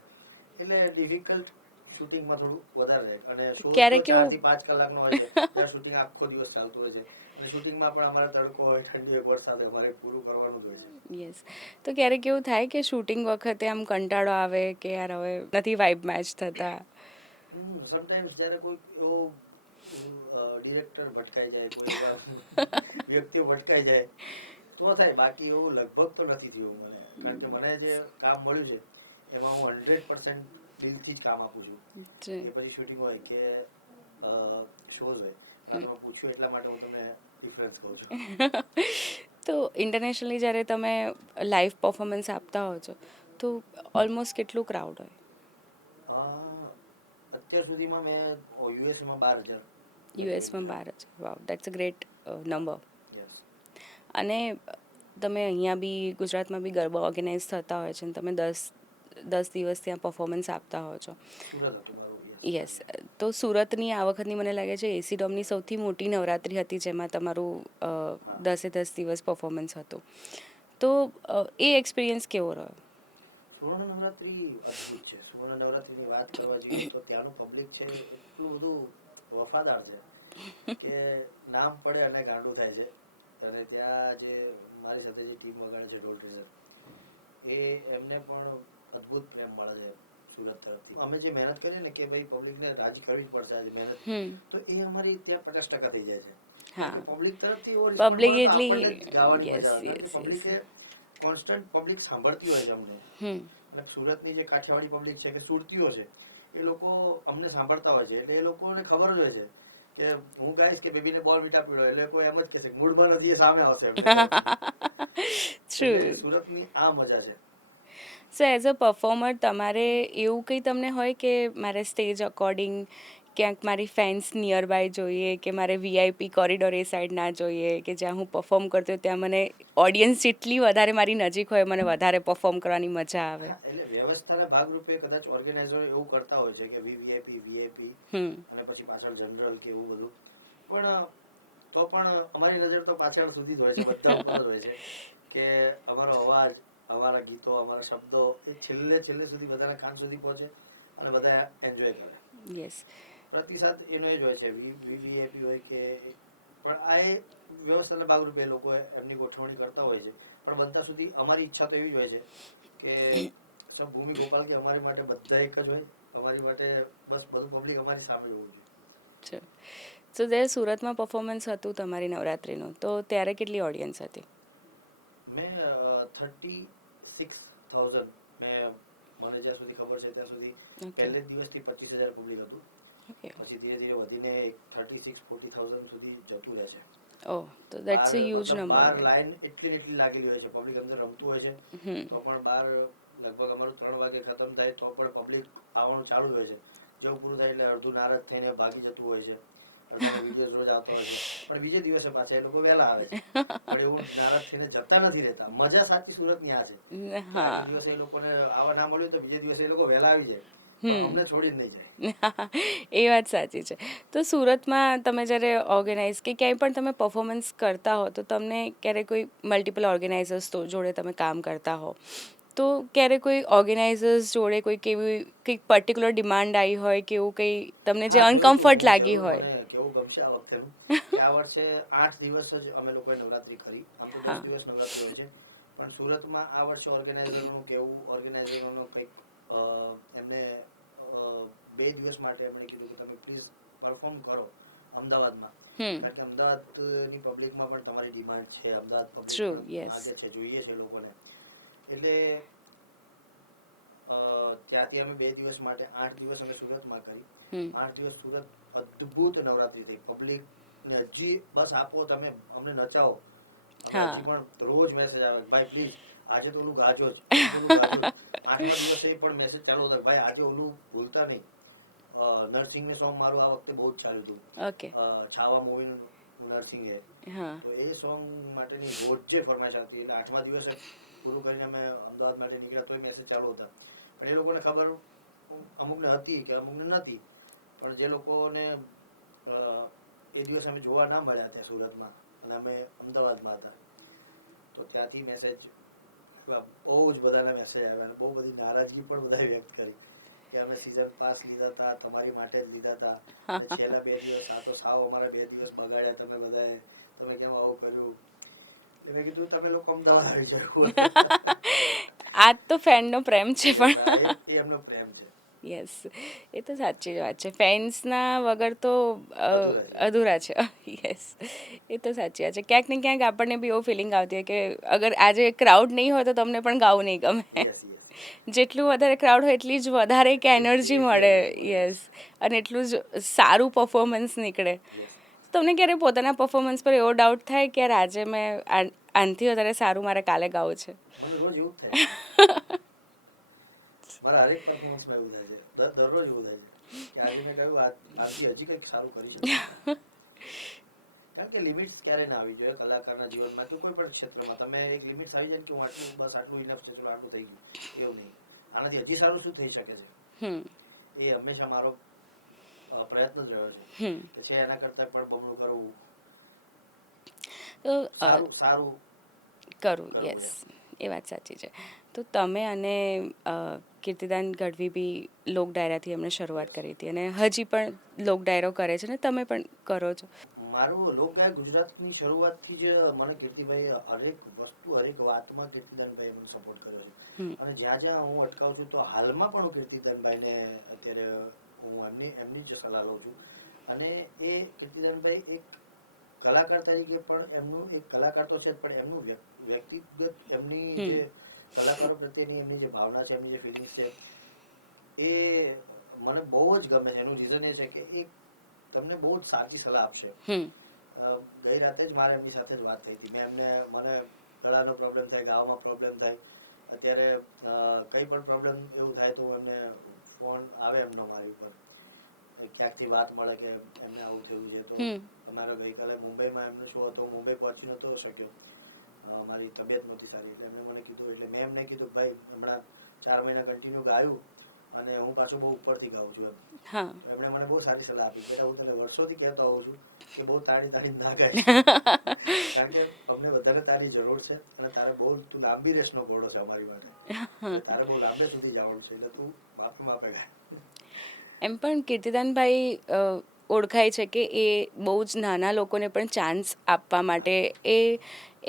એટલે ડિફિકલ્ટ શૂટિંગમાં થોડું વધારે રહે. અને શોઝ તો ક્યારેક 4 એવું થી 5 કલાકનો હોય છે, જ્યારે શૂટિંગ આખો દિવસ ચાલતું હોય છે. અને શૂટિંગમાં પણ અમારે તડકો હોય, ઠંડી હોય, વરસાદ હોય, અમારે પૂરું કરવાનું જ હોય છે. યસ, તો ક્યારેક એવું થાય કે શૂટિંગ વખતે આમ કંટાળો આવે કે યાર હવે નથી વાઇબ મેચ થતા? સમટાઈમ્સ જ્યારે કોઈ એવો ડિરેક્ટર ભટકાઈ જાય, કોઈ એવા વ્યક્તિઓ ભટકાઈ જાય તો થાય. બાકી એવું લગભગ તો નથી થયું મને, કારણ કે મને જે કામ મળ્યું છે એમાં હું 100% દિલથી જ કામ આપું છું. એ પછી શૂટિંગ હોય કે શોઝ હોય. પણ આ તમે પૂછ્યું એટલા માટે હું તમને ડિફરન્સ કહું છું. તો ઇન્ટરનેશનલી જ્યારે તમે લાઈવ પરફોર્મન્સ આપતા હો છો તો ઓલમોસ્ટ કેટલું ક્રાઉડ હોય? અત્યાર સુધીમાં મેં યુએસએમાં 12,000 મેં જોયેલું યુએસમાં છે. 12 wow, that's a great number. Yes. અને તમે અહીંયા બી ગુજરાતમાં બી ગરબા ઓર્ગેનાઇઝ થતા હોય છે અને તમે 10 દિવસ ત્યાં પરફોર્મન્સ આપતા હો છો. સુરત હતું મારું. યસ, તો સુરતની આ વખતની મને લાગે છે એસી ડોમની સૌથી મોટી નવરાત્રિ હતી જેમાં તમારું 10 દિવસ પરફોર્મન્સ હતું. તો એ એક્સપિરિયન્સ કેવો રહ્યો? સુવર્ણ નવરાત્રિ અદ્ભુત છે. સુવર્ણ નવરાત્રિની વાત કરવા જોઈએ તો ત્યાંનું પબ્લિક છે એટલું બધું વફાદાર છે કે નામ પડે અને ગાંડું થાય છે. અને ત્યાં જે મારી સાથે જે ટીમ વગાડે છે ઢોલ ટ્રેઝર, એમને પણ અદ્ભુત પ્રેમ મળે છે સુરત તરફથી. અમે જે મહેનત કરીએ ને કે ભાઈ પબ્લિકને રાજી કરવી જ પડશે આજે મહેનત, તો એ અમારી ત્યાં 50% થઈ જાય છે. કારણ કે પબ્લિક તરફથી એવો રિસ્પોન્સ મળે તો આપણને જ ગાવાની મજા આવે. કારણ કે પબ્લિકે કોન્સ્ટન્ટ પબ્લિક સાંભળતી હોય છે અમને. અને સુરતની જે કાઠિયાવાડી પબ્લિક છે કે સુરતીઓ છે એ લોકો અમને સાંભળતા હોય છે, એટલે એ લોકોને ખબર જ હોય છે કે હું ગાઈશ કે બેબીને બોલ મીઠા પીડો, એટલે કોઈ એમ જ કહેશે મૂડમાં નથી, એ સામે આવશે એમને તરફથી. એટલે સુરતની આ મજા છે. સો એઝ અ પરફોર્મર તમારે એવું કંઈ તમને હોય કે મારે સ્ટેજ અકોર્ડિંગ ક્યાંક મારી ફેન્સ નિયર બાય જોઈએ કે મારે વીઆઈપી કોરિડોર એ સાઈડ ના જોઈએ કે જ્યાં હું પરફોર્મ કરતી હોય ત્યાં મને ઓડિયન્સ જેટલી વધારે મારી નજીક હોય મને વધારે પરફોર્મ કરવાની મજા આવે? હા, એટલે વ્યવસ્થાના ભાગરૂપે કદાચ ઓર્ગેનાઇઝરો એવું કરતા હોય છે કે વીવીઆઈપી અને પછી પાછળ જનરલ કે એવું બધું. પણ તો પણ અમારી નજર તો પાછળ સુધી જ હોય છે, બધા ઉપર જ હોય છે કે અમારો અવાજ, અમારા ગીતો, અમારા શબ્દો એ છેલ્લે સુધી બધાના કાન સુધી પહોંચે અને બધા એન્જોય કરે. યસ. પ્રતિસાદ એનો એ જ હોય છે, વીવીઆઈપી હોય કે પણ આ એ વ્યવસ્થાના ભાગરૂપે એ લોકો એમની ગોઠવણી કરતા હોય છે. પણ બનતા સુધી અમારી ઈચ્છા તો એવી જ હોય છે કે સબ ભૂમિ ગોપાલ કે અમારી માટે બધા એક જ હોય. અમારી માટે બસ બધું પબ્લિક અમારી સામે જોવું જોઈએ. સો જ્યારે સુરતમાં પરફોર્મન્સ હતું તમારી નવરાત્રિનું, તો ત્યારે કેટલી ઓડિયન્સ હતી? મેં 36,000 મને જ્યાં સુધી ખબર છે ત્યાં સુધી પહેલે જ દિવસથી 25,000 પબ્લિક હતું. પછી ધીરે ધીરે વધીને 36,000-40,000 સુધી જતું રહે છે. ઓહ, તો દેટ્સ અ હ્યુજ નંબર. બહાર લાઈન એટલી ને એટલી લાગેલી હોય છે, પબ્લિક અંદર રમતું હોય છે તો પણ બહાર લગભગ અમારું 3 વાગે ખતમ થાય તો પણ પબ્લિક આવવાનું ચાલુ જ હોય છે. જેવું પૂરું થાય એટલે અડધું નારાજ થઈને ભાગી જતું હોય છે. અડધાના વિડીયોઝ રોજ આવતા હોય છે, પણ બીજે દિવસે પાછા એ લોકો વહેલા આવે છે. પણ એવું નારાજ થઈને જતા નથી રહેતા. મજા સાચી સુરતની આ છે કે આગલે દિવસે એ લોકોને આવા ના મળ્યું તો બીજે દિવસે એ લોકો વહેલા આવી જાય, પણ અમને છોડી જ નહીં જાય. એ વાત સાચી છે. તો સુરતમાં તમે જ્યારે ઓર્ગેનાઇઝ કે ક્યાંય પણ તમે પરફોર્મન્સ કરતા હો તો તમને ક્યારેક કોઈ મલ્ટિપલ ઓર્ગેનાઇઝર્સ જોડે તમે કામ કરતા હો તો ક્યારેક કોઈ ઓર્ગેનાઇઝર્સ જોડે કોઈ કેવી કંઈક પર્ટિક્યુલર ડિમાન્ડ આવી હોય કે એવું કંઈ તમને જે અનકમ્ફર્ટ લાગી હોય? મને કેવું ગમશે આ વખતેનું કે આ વર્ષે 8 દિવસ જ અમે લોકોએ નવરાત્રિ કરી. આમ તો 10 દિવસ નવરાત્રિ હોય છે, પણ સુરતમાં આ વર્ષે ઓર્ગેનાઇઝરોનું કેવું, ઓર્ગેનાઇઝરોનો કંઈક એમને 2 દિવસ માટે એમણે કીધું કે તમે પ્લીઝ પરફોર્મ કરો અમદાવાદમાં. કારણ કે અમદાવાદની પબ્લિકમાં પણ તમારી ડિમાન્ડ છે, અમદાવાદ પબ્લિક પણ માગે છે, જોઈએ છે એ લોકોને. એટલે ત્યાંથી અમે 2 દિવસ માટે 8 દિવસ અમે સુરતમાં કરી. 8 દિવસ સુરત અદ્ભુત નવરાત્રિ થઈ. પબ્લિકને હજી બસ આપો, તમે અમને નચાવો. અમે હજી પણ રોજ મેસેજ આવે કે ભાઈ પ્લીઝ આજે તો ઓલું ગાજો જ, આજે તો ઓલું ગાજો જ. 8મા દિવસે પણ મેસેજ ચાલુ હતો કે ભાઈ આજે ઓલું ભૂલતા નહીં. નરસિંહ સોંગ મારું આ વખતે બહુ જ ચાલ્યું હતું. છાવા મૂવીનું નરસિંહ હે, તો એ સોંગ માટેની રોજે ફરમાઈશ આવતી. એટલે 8મા દિવસે પૂરું કરીને અમે અમદાવાદ માટે નીકળ્યા તોય મેસેજ ચાલુ હતા. પણ એ લોકોને ખબર અમુકને હતી કે અમુકને નહોતી, પણ જે લોકોને એ દિવસ અમે જોવા ના મળ્યા ત્યાં સુરતમાં અને અમે અમદાવાદમાં હતા, તો ત્યાંથી મેસેજ આવ્યા, બહુ જ બધાના મેસેજ આવ્યા અને બહુ બધી નારાજગી પણ બધાએ વ્યક્ત કરી કે અમે સિઝન પાસ લીધા હતા તમારી માટે જ લીધા હતા અને છેલ્લા 2 દિવસ આ તો સાવ અમારા 2 દિવસ બગાડ્યા તમે બધાએ, તમે કેમ આવું કર્યું. એટલે મેં કીધું તમે લોકો અમદાવાદ આવી જાવ. આ તો ફેનનો પ્રેમ છે. યસ, હા, એ એમનો પ્રેમ છે. યસ, એ તો સાચી જ વાત છે. ફેન્સના વગર તો અધૂરા છે. અધૂરા છે. યસ, એ તો સાચી વાત છે. ક્યાંક ને ક્યાંક આપણને બી એવો ફિલિંગ આવતી હોય કે અગર આજે ક્રાઉડ નહીં હોય તો તમને પણ ગાવું નહીં ગમે. Yes yes yes. જેટલું વધારે ક્રાઉડ હોય એટલી જ વધારે એક એનર્જી મળે. યસ, અને એટલું જ સારું પરફોર્મન્સ નીકળે. યસ. તમને ક્યારે પોતાના પરફોર્મન્સ પર એવો ડાઉટ થાય કે યાર આજે મેં આનાથી વધારે સારું મારે કાલે ગાવું છે? મને રોજ એવું જ થાય છે. મારા હરેક પરફોર્મન્સમાં એવું થાય છે, દરરોજ એવું થાય છે કે આજે મેં કહ્યું આનાથી હજી કંઈક સારું કરી શકતા હતા. કારણ કે લિમિટ્સ ક્યારે ના આવી જોઈએ કલાકારના જીવનમાં કે કોઈ પણ ક્ષેત્રમાં. તમે એક લિમિટ્સ આવી જાય ને કે હું આટલું, બસ આટલું ઇનફ છે, ચલો આટલું થઈ ગયું, એવું નહીં. આનાથી હજી સારું શું થઈ શકે છે, એ હંમેશા મારો પ્રયત્ન જ રહ્યો છે કે છે એના કરતાં પણ બમણું કરવું, સારું સારું કરવું. યસ, એ વાત સાચી છે. તો તમે અને કીર્તિદાન ગઢવી બી લોક ડાયરાથી એમણે શરૂઆત કરી હતી અને હજી પણ લોક ડાયરો કરે છે ને તમે પણ કરો છો. મારું લોકગાયક ગુજરાતની શરૂઆતથી જ મને કીર્તિભાઈ હરેક વસ્તુ, હરેક વાતમાં કીર્તિદાનભાઈએ મને સપોર્ટ કર્યો છે. અને જ્યાં જ્યાં હું અટકાવું છું તો હાલમાં પણ હું કીર્તિદાનભાઈને અત્યારે હું એમની જ સલાહ લઉં છું. અને એ કીર્તિદાનભાઈ એક કલાકાર તરીકે પણ એમનું એક કલાકાર તો છે જ, પણ એમનું વ્યક્તિગત એમની જે કલાકારો પ્રત્યેની એમની જે ભાવના છે, એમની જે ફિલિંગ્સ છે, એ મને બહુ જ ગમે છે. એનું રીઝન એ છે કે એ તમને બહુ જ સાચી સલાહ આપશે. ગઈ રાતે જ મારે એમની સાથે જ વાત થઈ હતી. મને ગળાનો પ્રોબ્લેમ થાય, ગાવામાં પ્રોબ્લેમ થાય, અત્યારે કંઈ પણ પ્રોબ્લેમ એવું થાય તો હું એમને ફોન આવે એમનો મારી ઉપર, ક્યાંકથી વાત મળે કે એમને આવું થયું છે. તો અમારા ગઈકાલે મુંબઈમાં એમનો શો હતો, હું મુંબઈ પહોંચી નહોતો શક્યો, મારી તબિયત નહોતી સારી, એટલે એમણે મને કીધું, એટલે મેં એમને કીધું ભાઈ હમણાં 4 મહિના કન્ટિન્યુ ગાયું અને હું પાછો બહુ ઉપરથી ગાઉં છું એમ. તો એમણે મને બહુ સારી સલાહ આપી, બેટા હું તને વર્ષોથી કહેતો આવું છું કે બહુ તાણી ના ગાઈશ, કારણ કે અમને બધાને તારી જરૂર છે અને તારે બહુ, તું લાંબી રેસનો ઘોડો છે અમારી માટે, એટલે તારે બહુ લાંબે સુધી જવાનું છે, એટલે તું માપે માપે ગાય. એમ પણ કીર્તિદાનભાઈ ઓળખાય છે કે એ બહુ જ નાના લોકોને પણ ચાન્સ આપવા માટે એ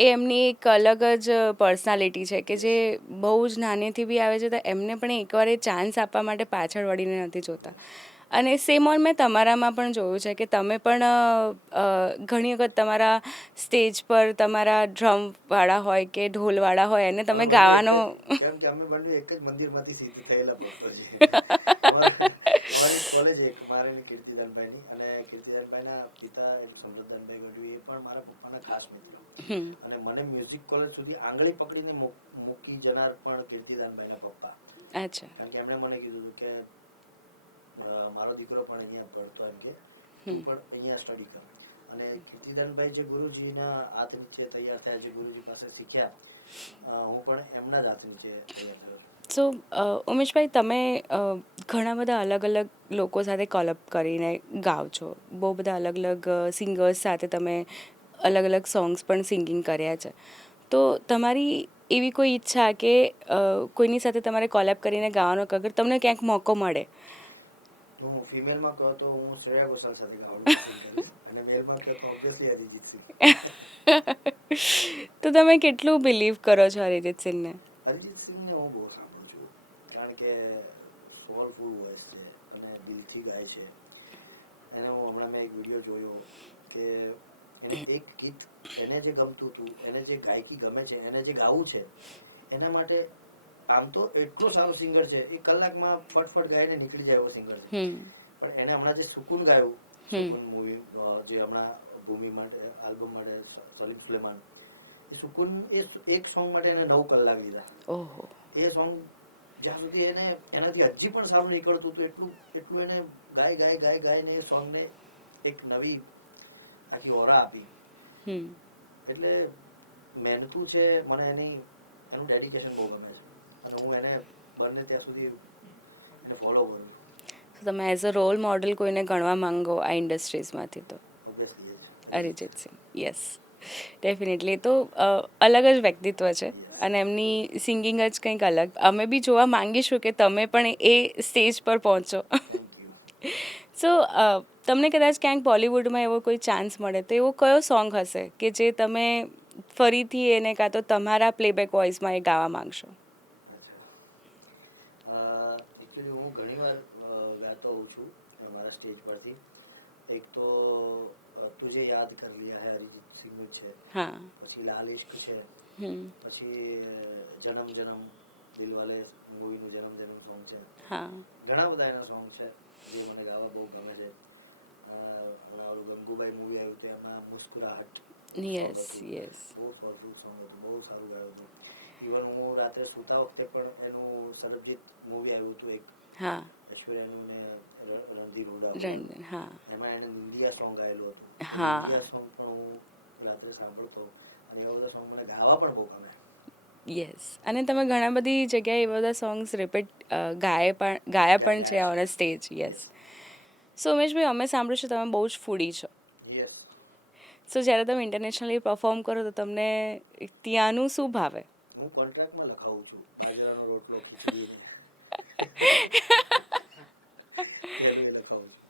એમની એક અલગ જ પર્સનાલિટી છે કે જે બહુ જ નાનીથી બી આવે છે તો એમને પણ એકવાર એ ચાન્સ આપવા માટે પાછળ વળીને નથી જોતા. અને સેમ ઓન મેં તમારામાં પણ જોયું છે કે તમે પણ ઘણી વખત તમારા સ્ટેજ પર તમારા ડ્રમવાળા હોય કે ઢોલવાળા હોય અને તમે ગાવાનો, કેમ કે અમે બંને એક જ મંદિરમાંથી સિદ્ધ થયેલા ભક્તો છીએ. અમારી કોલેજ એક મારે ને કીર્તિદાનભાઈની, અને કીર્તિદાનભાઈના પિતા એટલે સમૃદ્ધાનભાઈ ગઢવી એ પણ મારા પપ્પાના ખાસ મિત્ર, અને મને મ્યુઝિક કોલેજ સુધી આંગળી પકડીને મૂકી જનાર પણ કીર્તિદાનભાઈના પપ્પા. કારણ કે એમણે મને કીધું હતું કે મારો દીકરો પણ અહીંયા ભણતો, એમ કે તું પણ અહીંયા સ્ટડી કર. અને કીર્તિદાનભાઈ જે ગુરુજીના હાથ નીચે તૈયાર થયા, જે ગુરુજી પાસે શીખ્યા, હું પણ એમના જ હાથ નીચે તૈયાર થયો છું. સો ઉમેશભાઈ, તમે ઘણા બધા અલગ અલગ લોકો સાથે કોલેબ કરીને ગાઓ છો, બહુ બધા અલગ અલગ સિંગર્સ સાથે તમે અલગ અલગ સોંગ્સ પણ સિંગિંગ કર્યા છે. તો તમારી એવી કોઈ ઈચ્છા કે કોઈની સાથે તમારે કોલેબ કરીને ગાવાનો, અગર તમને ક્યાંક મોકો મળે? હું ફિમેલમાં કહો તો હું શ્રેયા ઘોષાલ સાથે ગાવાનું પસંદ કરીશ, અને મેલમાં કહો તો ઓબ્વિયસલી અરિજીત સિંહ. તો તમે કેટલું બિલીવ કરો છો અરિજીત સિંહને? અરિજીત સિંહને હું બહુ સાંભળું છું, કારણ કે સોલફુલ વોઇસ છે અને દિલથી ગાય છે. હમણાં મેં એક વિડીયો જોયો કે એને એક ગીત, એને જે ગમતું હતું, એને જે ગાયકી ગમે છે, એને જે ગાવું છે, એના માટે આમ તો એટલો સારો સિંગર છે, એ કલાકમાં ફટફટ ગાઈને નીકળી જાય એવો સિંગર છે. પણ એને હમણાં જે સુકૂન ગાયું, સુકૂન મૂવી જે હમણાં ભૂમિ માટે આલ્બમ માટે સલીમ સુલેમાન, એ સુકૂન એ એક સોંગ માટે એને 9 કલાક લીધા. એ સોંગ જ્યાં સુધી એનાથી હજી પણ સારું નીકળતું હતું, એટલું એને ગાઈને એ સોંગને એક નવી આખી ઓરા આપી. એટલે મહેનતું છે, મને એનું ડેડિકેશન બહુ ગમે છે, અને હું એને બને ત્યાં સુધી એને ફોલો કરું છું. તમે એઝ અ રોલ મોડલ કોઈને ગણવા માંગો આ ઇન્ડસ્ટ્રીઝમાંથી તો ઓબ્વિયસલી એ જ અરિજીત સિંહ. Yes, definitely. તો અલગ જ વ્યક્તિત્વ છે Yes. અને એમની સિંગિંગ જ કંઈક અલગ. અમે બી જોવા માંગીશું કે તમે પણ એ સ્ટેજ પર પહોંચો. Thank you. સો તમને કદાચ ક્યાંક બોલિવૂડમાં એવો કોઈ ચાન્સ મળે તો એવો કયો સોંગ હશે કે જે તમે ફરીથી એને કાં તો તમારા પ્લેબેક વોઇસમાં એ ગાવા માંગશો? અચ્છા, એકચ્યુઅલી હું ઘણીવાર ગાતો હોઉં છું મારા સ્ટેજ પરથી. એક તો તુજે યાદ કર લિયા હે અરિજીત સિંહનું જ છે, હા. પછી લાલ ઇશ્ક છે, પછી જનમ જનમ દિલવાલે મૂવીનું જનમ જનમ સોંગ છે. હા. ઘણા બધા એના સોંગ છે જે મને ગાવા બહુ ગમે છે. હમણાં ઓલું ગંગુબાઈ મૂવી આવ્યું હતું એમાં મુસ્કુરાહટ સોંગ યસ હતું, યસ. બહુ સોલફુલ સોંગ હતું, બહુ સારું ગાયું હતું. ઇવન હું રાત્રે સૂતા વખતે પણ એનું સરબજીત મૂવી આવ્યું હતું એક, હા. ઐશ્વર્યાનું ને રણધીર હુડાનું, હા. એમાં એણે નિંદિયા સોંગ ગાયેલું હતું. એ હા. નિંદિયા સોંગ પણ હું રાત્રે સાંભળતો અને એવા બધા સોંગ મને ગાવા પણ બહુ ગમે. યસ, અને તમે ઘણા બધી જગ્યાએ એ બધા સોંગ્સ રિપીટ ગાયા પણ છે ઓન સ્ટેજ. યસ. સો ઉમેશભાઈ, અમે સાંભળ્યું છે તમે બહુ જ ફૂડી છો. યસ. સો જ્યારે તમે ઇન્ટરનેશનલી પરફોર્મ કરો તો તમને ત્યાંનું શું ભાવે? હું કોન્ટ્રાક્ટમાં લખાવું છું બાજરાનો રોટલો ખીચડીને પહેલું એ લખાવું છું.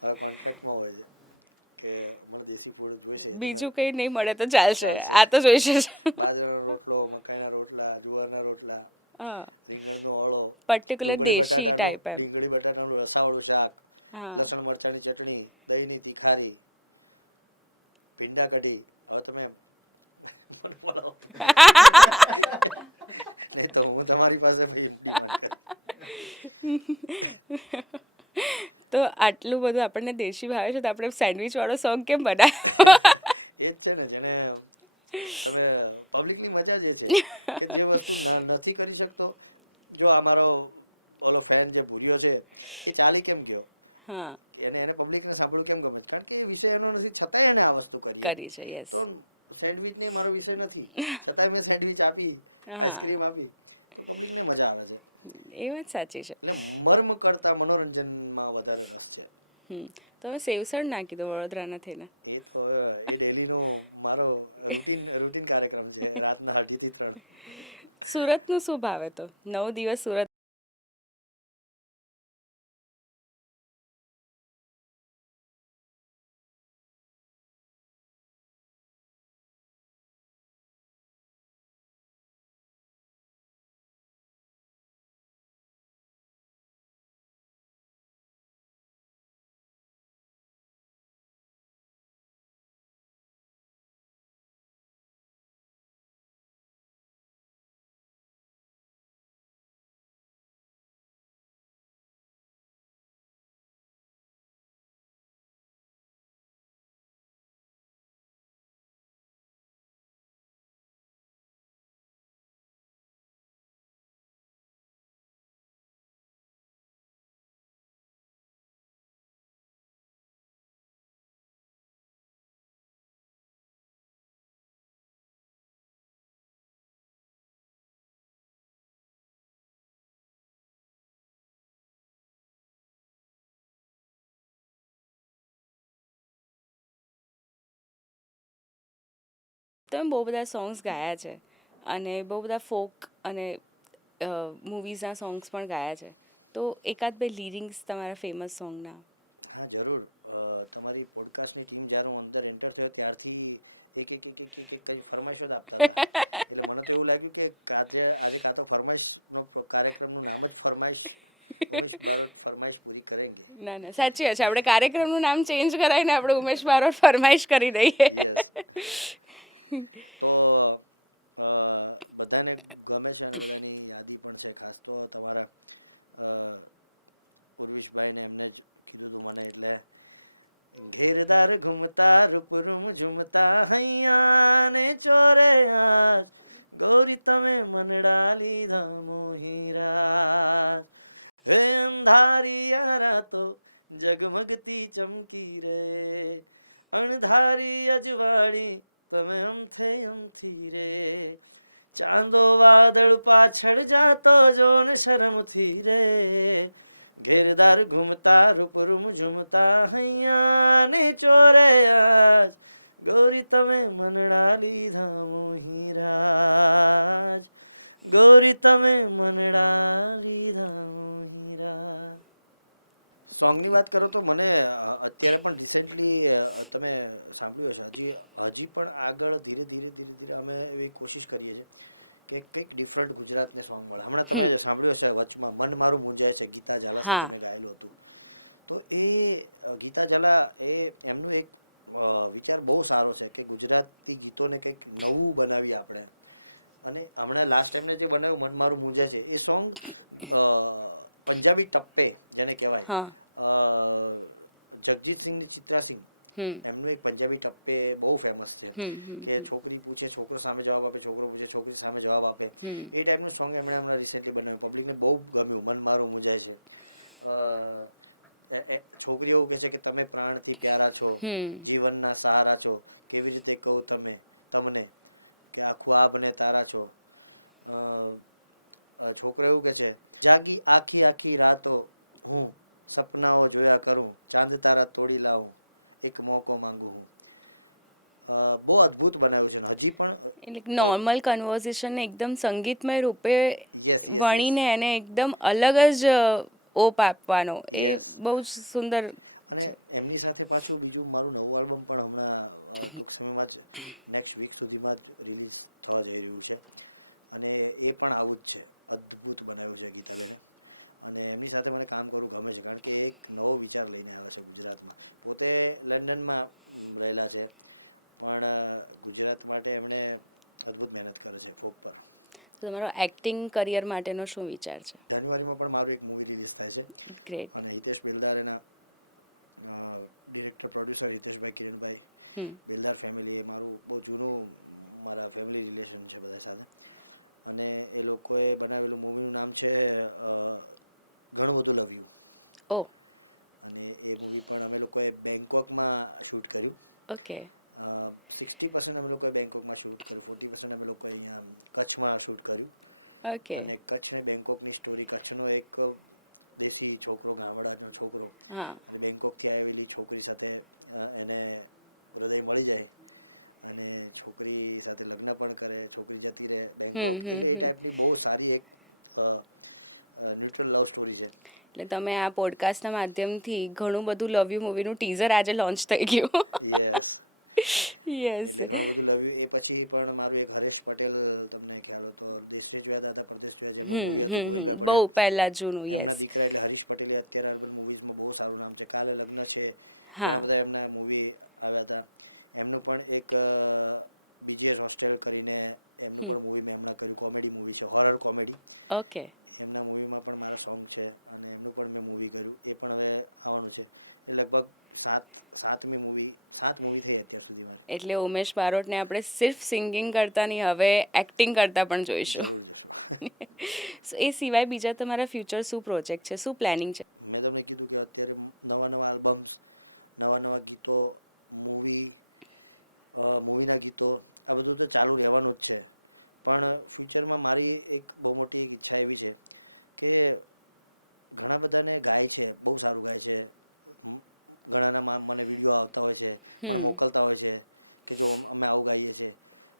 મારા કોન્ટ્રાક્ટમાં હોય છે કે મને દેશી ફૂડ જોઈશે. બીજું કંઈ નહીં મળે તો ચાલશે, ચાલશે. આ તો જોઈશે જ. બાજરાનો રોટલો, મકાઈના રોટલા, જુવારના રોટલા, હા. રીંગણનો ઓળો, પર્ટિક્યુલર દેશી ટાઈપ એમ. ડુંગળી બટાટાનું રસાવાળું શાક, હા. લસણ મરચાંની ચટણી, દહીંની તીખારી, ભીંડા કઢી. હવે તમે મને બોલાવો નહીં તો હું તમારી પાસે ભાઈ ડિમાન્ડ કરી. તો આટલું બધું આપણને દેશી ભાવે છે તો આપણે સેન્ડવિચ વાળો સોંગ કેમ બનાવ્યો? એ જ છે ને જેને તમે પબ્લિકની મજા જે છે કે જે વસ્તુ નથી કરી શકતો. જો આ મારો ઓલો ફેન જે ભૂર્યો છે એ ચાલી કેમ ગયો, હા. એને પબ્લિકને સાંભળવું કેમ ગમે છે? કારણ કે એ વિષય એનો નથી, છતાંય એને આ વસ્તુ કરી. છે. યસ. તો સેન્ડવિચ ને મારો વિષય નથી, છતાંય મેં સેન્ડવિચ આપી, હા. આઈસ્ક્રીમ આપી, તો પબ્લિકને મજા આવે છે. એ વાત સાચી છે. એટલે મર્મ કરતા મનોરંજનમાં વધારે રસ છે. તમે સેવસળ નાખી દો વડોદરાના થઈને. એ તો હવે એ ડેલીનો મારો રૂટીન કાર્યક્રમ છે, રાતના 2:30 થી 3. સુરતનું શું ભાવે? તો 9 દિવસ સુરત. તમે બહુ બધા સોંગ્સ ગાયા છે અને બહુ બધા ફોક અને મૂવીઝના સોંગ્સ પણ ગાયા છે. તો એકાદ બે લિરિક્સ તમારા ફેમસ સોંગના. હા જરૂર. તમારી પોડકાસ્ટની ટીમ જ્યારે હું અંદર એન્ટર થયો ત્યારથી એક કંઈ ફરમાઈશો જ આપતા હતા. એટલે મને તો એવું લાગ્યું કે આજે કાં તો ફરમાઈશનો કાર્યક્રમનું નામ જ ફરમાઈશ, ઉમેશ બારોટ ફરમાઈશ પૂરી કરેંગે. ના ના, સાચી વાત છે. આપણે કાર્યક્રમનું નામ ચેન્જ કરાવીને આપણે ઉમેશ બારોટ ફરમાઈશ કરી દઈએ. યસ. તો બધાને ગમે છે અને બધાની યાદી પણ છે. ખાસ તો તમારા ઉર્વિશભાઈને એમને જ કીધું હતું મને. એટલે ઘેરદાર ઘૂમતા રૂપરૂમ ઝૂમતા હૈયા ને ચોરે આજ ગૌરી તમે મનડા લીધા મોહીરાજ. હે અંધારિયા રાતો જગમગતી ચમકી રે, અણધારી અજવાળી તમે અમથે અમથી રે. ચાંદો વાદળ પાછળ જાતો જોન શરમથી રે, ઘેરદાર ઘૂમતા રૂપરૂમ ઝૂમતા હૈયા ને ચોરે આજ, ગૌરી તમે મનડા લીધા મોહી રાજ, ગૌરી તમે મનડા લીધા મોહી રાજ. સોંગની વાત કરો તો મને અત્યારે પણ રિસેન્ટલી તમે સાંભળ્યું હશે, હજી પણ આગળ ધીરે ધીરે ધીરે ધીરે અમે એવી કોશિશ કરીએ છીએ કે કંઈક ડિફરન્ટ ગુજરાતને સોંગ મળે. હમણાં તમે સાંભળ્યું હશે વચમાં મન મારું મૂંઝાય છે, ગીતા ઝાલા સાથે મેં ગાયેલું હતું. તો એ ગીતા ઝાલા એમનું એક વિચાર બહુ સારો છે કે ગુજરાતી ગીતોને કંઈક નવું બનાવીએ આપણે. અને હમણાં લાસ્ટ ટાઈમને જે બનાવ્યું મન મારું મૂંઝાય છે એ સોંગ પંજાબી ટપ્પે જેને કહેવાય, જગજીત સિંહ ને ચિત્રા સિંહ, એમનું એક પંજાબી ટપ્પે બહુ ફેમસ છે કે છોકરી પૂછે છોકરો સામે જવાબ આપે, છોકરો પૂછે છોકરી સામે જવાબ આપે. એ ટાઈપનું સોંગ એમણે હમણાં રિસેન્ટલી બનાવ્યું, પબ્લિકને બહુ ગમ્યું. મન મારું મૂંઝાય છે. છોકરી એવું કહે છે કે તમે પ્રાણથી પ્યારા છો, જીવનના સહારા છો, કેવી રીતે કહું તમને કે આખું આ બને તારા છો. છોકરો એવું કહે છે જાગી આખી આખી રાતો હું સપનાઓ જોયા કરું, ચાંદ તારા તોડી લાવું, એક મોકો માંગુ હું. બહુ અદ્ભુત બનાવ્યું છે ને હજી પણ નોર્મલ કન્વર્સેશન એકદમ સંગીતમય રૂપે યસ વણીને એને એકદમ અલગ જ ઓપ આપવાનો એ બહુ જ સુંદર. અને એમની સાથે પાછું બીજું મારું નવું આલ્બમ પણ હમણાં ટૂંક સમયમાં જ નેક્સ્ટ વીક સુધીમાં જ રિલીઝ થવા જઈ રહ્યું છે. અને એ પણ આવું જ છે, અદ્ભુત બનાવ્યું છે ગીતાબેને. અને એમની સાથે મને કામ કરવું ગમે છે કારણ કે એક નવો વિચાર લઈને આવ્યા છે ગુજરાતમાં. પોતે લંડનમાં રહેલા છે પણ ગુજરાત માટે એમણે અદ્ભુત મહેનત કરે છે ફોક પર. તમારો એક્ટિંગ કરિયર માટેનો શું વિચાર છે? જાન્યુઆરીમાં પણ મારું એક મૂવી રિલીઝ થાય છે અને હિતેશ બેલદાર એના director producer Hiteshbhai Kiranbhai Beldar family, એ મારું બહુ જૂનું મારા ફેમિલી રિલેશન છે બધા સાથે. અને એ લોકોએ બનાવેલું મૂવીનું નામ છે ઘણું બધું લવ યુ. અને એ મૂવી પણ અમે લોકોએ બેંકોકમાં શૂટ કર્યું. 60% અમે લોકોએ બેંકોકમાં શૂટ કર્યું, 40% અમે લોકોએ અહીંયા કચ્છમાં શૂટ કર્યું. અને કચ્છ ને બેંકોકની સ્ટોરી, કચ્છનો એક દેશી છોકરો, ગામડાનો છોકરો અને બેંકોકથી આવેલી છોકરી સાથે એને હૃદય મળી જાય અને છોકરી સાથે લગ્ન પણ કરે, છોકરી જતી રહે બેંકોક. એટલે એ ટાઈપની બહુ સારી એક ન્યુટ્રલ લવ સ્ટોરી છે. એટલે તમે આ પોડકાસ્ટના માધ્યમથી ઘણું બધું લવ યુ મૂવીનું ટીઝર આજે લોન્ચ થઈ ગયું. યસ. એટલે ઘણું બધું લવ યુ. એ પછી પણ મારું એક હરેશ પટેલ, તમને ખ્યાલ હોય તો દેશને જોયા દાદા પરદેશ જોયા, જેમનું મૂવી હતું ગોવિંદભાઈ પટેલ, બહુ પહેલા જૂનું, એમના દીકરા એટલે હરીશ પટેલે અત્યારે અર્બન મૂવીઝમાં બહુ સારું નામ છે. કાલે લગ્ન છે, ઘણા બધા એમના મૂવી આવ્યા હતા. એમનું પણ એક બીજીએસ હોસ્ટેલ કરીને એમનું પણ મૂવી મેં હમણાં કર્યું, કોમેડી મૂવી છે, હોરર કોમેડી. એમના મૂવીમાં પણ મારા સોંગ છે અને એમનું પણ મેં મૂવી કર્યું, એ પણ હવે આવવાનું છે. એ લગભગ 7 મૂવી થઈ અત્યાર સુધી મારી. એટલે ઉમેશ બારોટને આપણે સિર્ફ સિંગિંગ કરતા નહીં, હવે એક્ટિંગ કરતા પણ જોઈશું. જરૂર જોશું. એ સિવાય બીજા તમારા ફ્યુચર શું પ્રોજેક્ટ છે, શું પ્લાનિંગ છે? મેં તમને કીધું કે અત્યારે નવા આલ્બમ્સ, નવા ગીતો, મૂવીના ગીતો, આ બધું તો ચાલુ રહેવાનું જ છે. પણ ફ્યુચરમાં મારી એક બહુ મોટી એક ઈચ્છા એવી છે કે ઘણા બધાને ગાય છે, બહુ સારું ગાય છે, ઘણાના મને વિડીયો આવતા હોય છે, મને મોકલતા હોય છે કે જો અમે આવું ગાઈએ છીએ.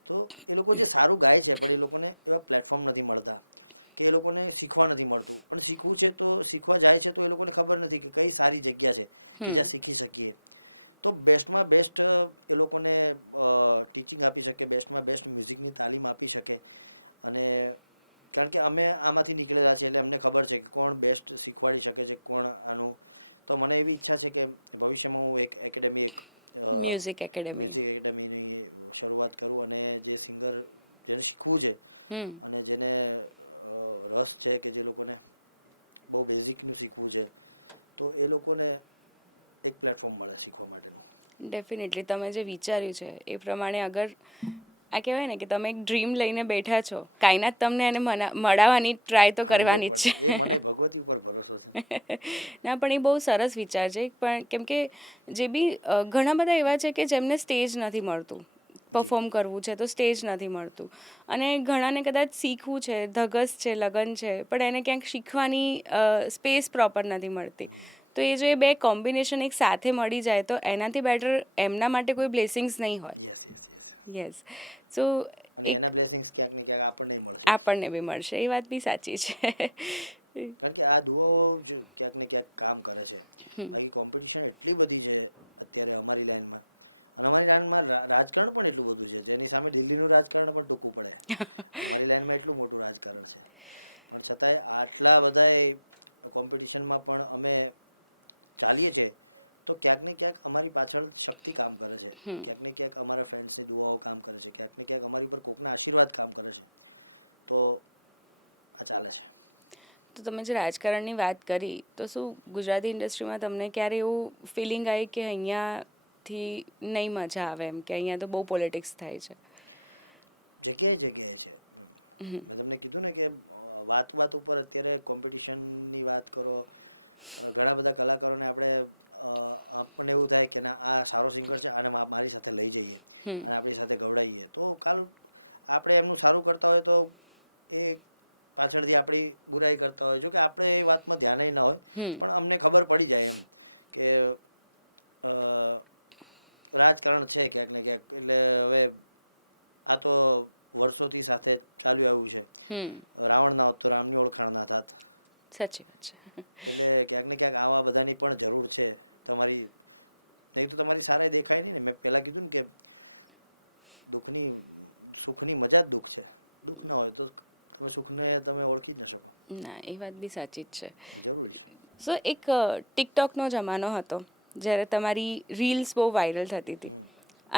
તો એ લોકો જે સારું ગાય છે પણ એ લોકોને એવા પ્લેટફોર્મ નથી મળતા કે એ લોકોને શીખવા નથી મળતું. અને શીખવું છે તો શીખવા જાય છે તો એ લોકોને ખબર નથી કે કઈ સારી જગ્યા છે કે જ્યાં શીખી શકીએ. તો બેસ્ટમાં બેસ્ટ એ લોકોને ટીચિંગ આપી શકે, બેસ્ટમાં બેસ્ટ મ્યુઝિકની તાલીમ આપી શકે. અને કારણ કે અમે આમાંથી નીકળેલા છીએ એટલે અમને ખબર છે કે કોણ બેસ્ટ શીખવાડી શકે છે, કોણ આનું. તો મને એવી ઈચ્છા છે કે ભવિષ્યમાં હું એક મ્યુઝિક એકેડેમીની શરૂઆત કરું અને જે સિંગર જેને શીખવું છે અને જેને રસ છે કે જે લોકોને બહુ બેઝિકનું શીખવું છે તો એ લોકોને એક પ્લેટફોર્મ મળે શીખવા માટેનું. ડેફિનેટલી તમે જે વિચાર્યું છે એ પ્રમાણે અગર આ કહેવાય ને કે તમે એક ડ્રીમ લઈને બેઠા છો, કાંઈના તમને એને મળાવવાની ટ્રાય તો કરવાની જ છે. એ મને ભગવતી ઉપર ભરોસો છે. ના પણ એ બહુ સરસ વિચાર છે. પણ કેમ કે જે બી ઘણા બધા એવા છે કે જેમને સ્ટેજ નથી મળતું, પરફોર્મ કરવું છે તો સ્ટેજ નથી મળતું, અને ઘણાને કદાચ શીખવું છે, ધગસ છે, લગન છે, પણ એને ક્યાંક શીખવાની સ્પેસ પ્રોપર નથી મળતી. તો એ જો એ બે કોમ્બિનેશન એક સાથે મળી જાય તો એનાથી બેટર એમના માટે કોઈ બ્લેસિંગ્સ નહીં હોય. Yes yes yes. યસ. સો અને એના બ્લેસિંગ્સ ક્યાંક ને ક્યાંક આપણને મળશે. આપણને બી મળશે, એ વાત બી સાચી છે. કારણ કે આ દુઆઓ જ ક્યાંક ને ક્યાંક કામ કરે છે. બાકી કોમ્પિટિશન એટલી બધી છે અત્યારે અમારી લાઈનમાં, અને અમારી લાઈનમાં રાજકારણ પણ એટલું બધું છે જેની સામે દિલ્હીનું રાજકારણ પણ ટૂંકું પડે. અમારી લાઈનમાં એટલું મોટું રાજકારણ છે, પણ છતાંય આટલા બધાય કોમ્પિટિશનમાં પણ અમે ચાલીએ છીએ તો ક્યાંક ને ક્યાંક અમારી પાછળ શક્તિ કામ કરે છે, ક્યાંક ને ક્યાંક અમારા ફ્રેન્ડ્સની દુઆઓ કામ કરે છે, ક્યાંક ને ક્યાંક અમારી પર કોકના આશીર્વાદ કામ કરે છે. તો આ ચાલે છે. તો તમે જે રાજકારણની વાત કરી, તો શું ગુજરાતી ઇન્ડસ્ટ્રીમાં તમને ક્યારે એવું ફિલિંગ આવી કે અહીંયાથી નહીં મજા આવે, એમ કે અહીંયા તો બહુ પોલિટિક્સ થાય છે? જગ્યાએ જગ્યાએ છે. મેં તમને કીધું ને કે વાત વાત ઉપર અત્યારે કોમ્પિટિશનની વાત કરો, ઘણા બધા કલાકારોને આપણને એવું થાય કે ના આ સારો સિંગર છે, આને મારી સાથે લઈ જઈએ અને આપણી સાથે ગવડાવીએ, તો કાલ આપણે એમનું સારું કરતા હોય તો એ પાછળથી આપણી બુરાઈ કરતા હોય. જો કે આપણે એ વાતમાં ધ્યાન ના હોય, પણ અમને ખબર પડી જાય એમ કે રાજકારણ છે ક્યાંક ને ક્યાંક. એટલે હવે આ તો વર્ષોથી સાથે ચાલ્યું આવ્યું છે. રાવણ ના હોત તો રામની ઓળખાણ ના થાત. સાચી વાત છે. એટલે ક્યાંક ને ક્યાંક આવા બધાની પણ જરૂર છે તમારી, નહીં તો તમારી સારાઈ દેખાય નહીં ને. મેં પહેલાં કીધું ને કે સુખની મજા જ દુઃખ છે. દુઃખ ના હોય તો તમે સુખને તમે ઓળખી જ ન શકો. ના, એ વાત બી સાચી જ છે. જરૂરી છે. સો એક ટિકટોકનો જમાનો હતો જ્યારે તમારી રીલ્સ બહુ વાયરલ થતી હતી,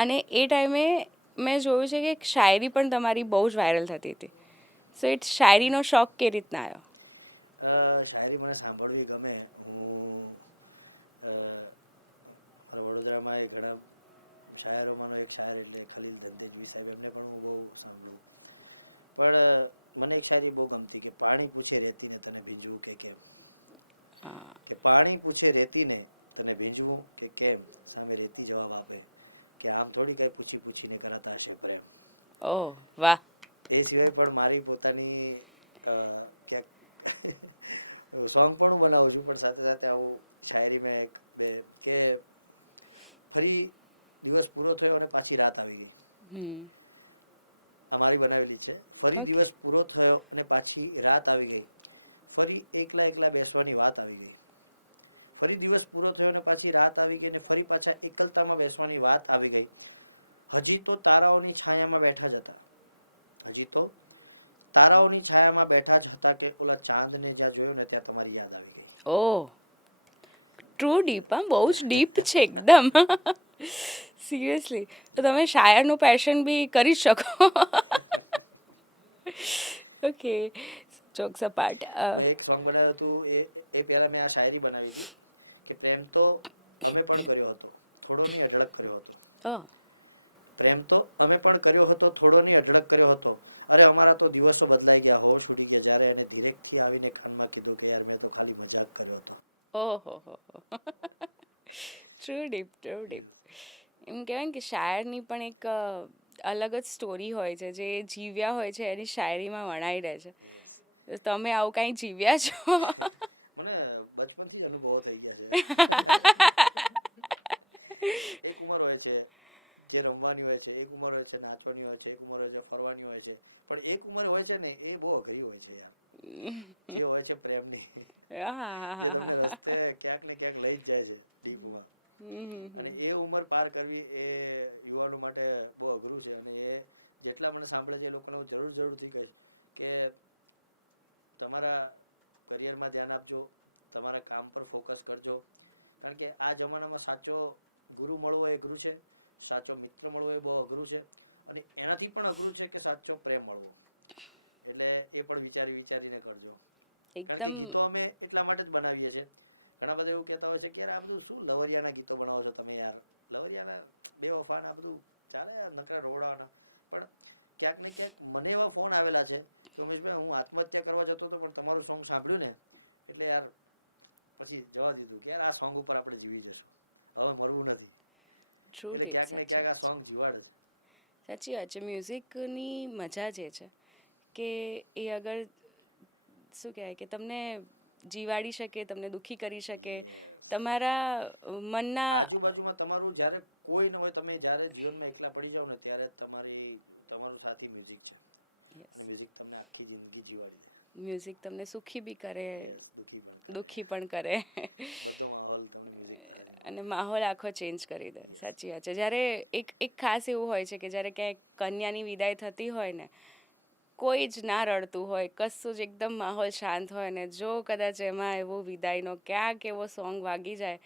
અને એ ટાઈમે મેં જોયું છે કે શાયરી પણ તમારી બહુ જ વાયરલ થતી હતી. સો એ શાયરીનો શોખ કેવી રીતના આવ્યો? શાયરી મને સાંભળવી ગમે. હું મારા વડોદરામાં એ ઘણા શાયરોમાંનો એક શાયર એટલે ખલીલ ધનતેજવી સાહેબ, એમને પણ હું બહુ સાંભળું. પણ મને એક શાયરી બહુ ગમતી કે પાણી પૂછે રેતીને તને ભીંજવું કે કેમ, કે પાણી પૂછે રેતીને તને ભીંજવું કે કેમ, સામે રેતી જવાબ આપે કે આમ થોડી કાંઈ પૂછી પૂછીને કરાતા હશે પ્રેમ. ઓહ વાહ. એ સિવાય પણ મારી પોતાની ક્યાંક સોંગ પણ હું બનાવું છું, પણ સાથે સાથે આવું શાયરી મેં એક બે કે ફરી દિવસ પૂરો થયો અને પાછી રાત આવી ગઈ. આ મારી બનાવેલી છે. ફરી દિવસ પૂરો થયો અને પાછી રાત આવી ગઈ, ફરી એકલા એકલા બેસવાની વાત આવી ગઈ. ફરી દિવસ પૂરો થયો અને પાછી રાત આવી ગઈ, અને ફરી પાછા એકલતામાં બેસવાની વાત આવી ગઈ. હજી તો તારાઓની છાયામાં બેઠા જ હતા, હજી તો તારાઓની છાયામાં બેઠા જ હતા કે ઓલા ચાંદને જ્યાં જોયો ને ત્યાં તમારી યાદ આવી ગઈ. ઓહ, ટ્રુ ડીપ. હા, બહુ જ ડીપ છે એકદમ. સિરિયસલી. તો તમે શાયરનું પેશન બી કરી શકો. Okay, jokes apart. મેં એક સોંગ બનાવ્યું હતું, એ પહેલાં મેં આ શાયરી બનાવી હતી કે પ્રેમ તો અમે પણ કર્યો હતો, થોડો નહીં અઢળક કર્યો હતો. પ્રેમ તો અમે પણ કર્યો હતો, થોડો નહીં અઢળક કર્યો હતો. અરે અમારા તો દિવસો બદલાઈ ગયા, હોશ ઉડી ગયા જ્યારે એને ધીરેકથી આવીને કાનમાં કીધું કે યાર મેં તો ખાલી મજાક કર્યો હતો. ઓહો, ટ્રુ ડીપ, ટ્રુ ડીપ. એમ કહેવાય ને કે શાયરની પણ એક અલગ જ સ્ટોરી હોય છે, જે જીવ્યા હોય છે એની શાયરીમાં વણાઈ રહે છે. તમે આવું કાંઈ જીવ્યા છો? મને બચપનથી જ અનુભવો થઈ ગયા છે. એક ઉંમર હોય છે જે રમવાની હોય છે, એક ઉંમર હોય છે નાચવાની હોય છે, એક ઉંમર હોય છે ફરવાની હોય છે, પણ એક ઉંમર હોય છે ને એ બહુ અઘરી હોય છે યાર, જે હોય છે પ્રેમની, જે તમને રસ્તે ક્યાંક ને ક્યાંક લઈ જ જાય છે ડીપમાં. અને એ ઉંમર પાર કરવી એ યુવાનો માટે બહુ અઘરું છે. અને એ જેટલા મને સાંભળે છે એ લોકોને હું જરૂરથી કહીશ કે તમારા કરિયરમાં ધ્યાન આપજો, તમારા કામ પર ફોકસ કરજો. કારણ કે આ જમાનામાં સાચો ગુરુ મળવો એ અઘરું છે, સાચો મિત્ર મળવો એ બહુ અઘરું છે, અને એનાથી પણ અઘરું છે કે સાચો પ્રેમ મળવો. એટલે એ પણ વિચારીને કરજો. કારણ કે ગીતો અમે એટલા માટે જ બનાવીએ છીએ. ઘણા બધા એવું કહેતા હોય છે કે યાર આ બધું શું લવરિયાના ગીતો બનાવો છો તમે યાર, લવરિયાના બેવફાના બધું ચાલે યાર, નકરા રોવડાવાના. પણ ક્યાંક ને ક્યાંક મને એવા ફોન આવેલા છે કે ઉમેશભાઈ હું આત્મહત્યા કરવા જતો હતો પણ તમારું સોંગ સાંભળ્યું ને એટલે યાર પછી જવા દીધું કે યાર આ સોંગ ઉપર આપણે જીવી જશું, હવે મરવું નથી. એટલે ક્યાંક ને ક્યાંક આ સોંગ જીવાડે છે. સાચી વાત છે. મ્યુઝિકની મજા જે છે કે એ અગર શું કહેવાય કે તમને જીવાડી શકે, તમને દુઃખી કરી શકે, યસ, તમારા મનના આજુબાજુમાં તમારું જ્યારે કોઈ ન હોય, તમે જ્યારે જીવનમાં એકલા પડી જાઓ ને ત્યારે તમારું સાથી મ્યુઝિક છે, અને મ્યુઝિક તમને આખી જિંદગી જીવાડી દે. મ્યુઝિક તમને સુખી બી કરે, યસ, દુઃખી પણ કરે, દુઃખી પણ કરે બધો માહોલ તમને મ્યુઝિક પાસેથી મળે. અને માહોલ આખો ચેન્જ કરી દે. યસ, સાચી વાત છે. જ્યારે એક ખાસ એવું હોય છે કે જ્યારે ક્યાંક કન્યાની વિદાય થતી હોય ને, કોઈ જ ના રડતું હોય, કશું જ એકદમ માહોલ શાંત હોય ને, જો કદાચ એમાં એવો વિદાયનો ક્યાંક એવો સોંગ વાગી જાય,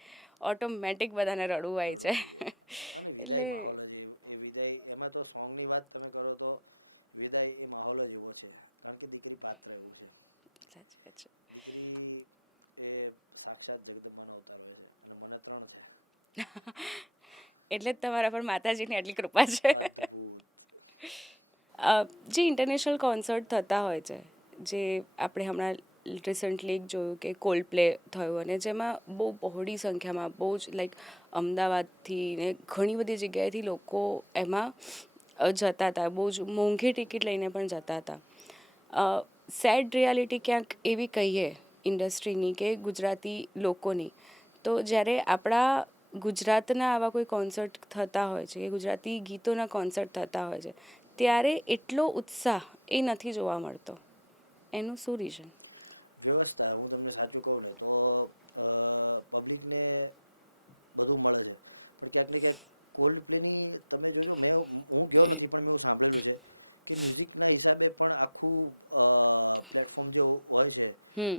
ઓટોમેટિક બધાને રડવું આવી રડવું આવી જાય. જાય. અને વિદાય માહોલ જ એ વિદાય, એમાં તો સોંગની વાત તમે કરો તો વિદાય એ માહોલ જ એવો છે, કારણ કે દીકરી પાત્ર એવું છે. સાચી વાત છે. દીકરી એ સાક્ષાત જગદંબાનો અવતાર હોય છે, અને મને 3 છે. એટલે જ તમારા પર માતાજીની આટલી કૃપા છે. અદ્ભુત. જે ઇન્ટરનેશનલ કોન્સર્ટ થતા હોય છે, જે આપણે હમણાં રિસન્ટલી એક જોયું કે કોલ્ડ પ્લે થયું, અને જેમાં બહુ બહોળી સંખ્યામાં, બહુ જ લાઈક અમદાવાદથી ને ઘણી બધી જગ્યાએથી લોકો એમાં જતા હતા, બહુ જ મોંઘી ટિકિટ લઈને પણ જતા હતા. સેડ રિયાલિટી ક્યાંક એવી કહીએ ઇન્ડસ્ટ્રીની કે ગુજરાતી લોકોની, તો જ્યારે આપણા ગુજરાતના આવા કોઈ કોન્સર્ટ થતા હોય છે કે ગુજરાતી ગીતોના કોન્સર્ટ થતા હોય છે, ત્યારે એટલો ઉત્સાહ એ નથી જોવા મળતો. એનું શું રીઝન? વ્યવસ્થા, હું તમને સાચું કહું ને તો પબ્લિકને બધું મળે છે, પણ ક્યાંક ને ક્યાંક કોલ્ડ પ્લેની તમે જોજો, હું ગયો નથી પણ મેં એવું સાંભળેલું છે કે મ્યુઝિકના હિસાબે પણ આખું પ્લેટફોર્મ જે હોય છે,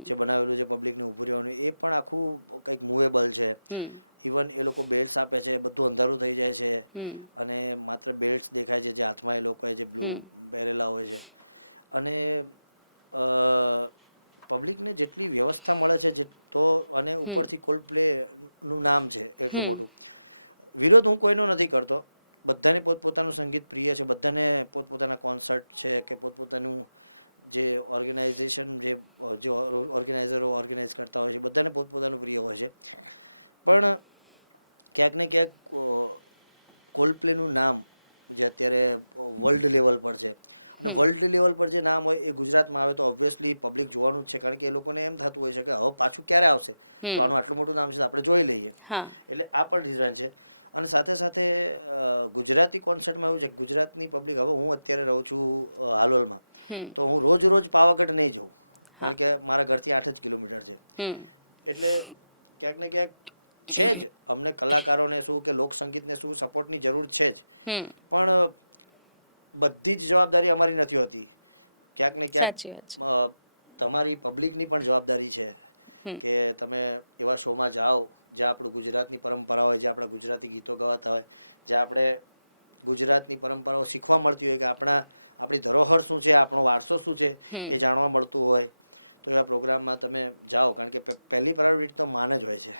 જે બનાવેલું છે પબ્લિકને ઊભું રહેવાનું, એ પણ આખું કંઈક મૂવેબલ છે. ઇવન એ લોકો બેલ્ટ્સ આપે છે, બધું અંધારું થઈ જાય છે, અને માત્ર બેલ્ટ્સ દેખાય છે જે હાથમાં એ લોકોએ જે બ્લુ પહેરેલા હોય છે. અને પબ્લિકને જેટલી વ્યવસ્થા મળે છે તો, અને ઉપરથી કોલ્ડ પ્લેનું નામ છે એટલું મોટું, વિરોધ હું કોઈનો નથી કરતો. બધાને પોતપોતાનું સંગીત પ્રિય છે, બધાને પોતપોતાના કોન્સર્ટ છે કે પોતપોતાનું જે ઓર્ગેનાઇઝેશન જે ઓર્ગેનાઇઝરો ઓર્ગેનાઇઝ કરતા હોય છે, બધાને પોતપોતાનું પ્રિય હોય છે. પણ ક્યાંક ને ક્યાંક કોલ્ડ પ્લેનું નામ જે અત્યારે વર્લ્ડ લેવલ પર છે, અને વર્લ્ડ લેવલ પર જે નામ હોય એ ગુજરાતમાં આવે તો ઓબ્વિયસલી પબ્લિક જોવાનું જ છે, કારણ કે એ લોકોને એમ થતું હોય છે કે હવે પાછું ક્યારે આવશે, તો આનું આટલું મોટું નામ છે તો આપણે જોઈ લઈએ. એટલે આ પણ રીઝન છે. અને સાથે સાથે ગુજરાતી કોન્સર્ટમાં એવું છે કે ગુજરાતની પબ્લિક, હવે હું અત્યારે રહું છું હાલોલમાં, તો હું રોજ પાવાગઢ નહીં જાઉં, કારણ કે મારા ઘરથી 8 જ કિલોમીટર છે. એટલે ક્યાંક ને ક્યાંક છે જ, અમને કલાકારોને શું કે લોકસંગીતને શું સપોર્ટની જરૂર છે જ, પણ બધી જ જવાબદારી અમારી નથી હોતી. ક્યાંક ને ક્યાંક તમારી પબ્લિકની પણ જવાબદારી છે કે તમે એવા શોમાં જાઓ જ્યાં આપણું ગુજરાતની પરંપરા હોય, જ્યાં આપણા ગુજરાતી ગીતો ગવાતા હોય, જ્યાં આપણે ગુજરાતની પરંપરાઓ શીખવા મળતી હોય કે આપણી ધરોહર શું છે, આપણો વારસો શું છે એ જાણવા મળતું હોય, તો એવા પ્રોગ્રામમાં તમે જાઓ, કારણ કે પહેલી પ્રાયોરિટી તો માન જ હોય છે,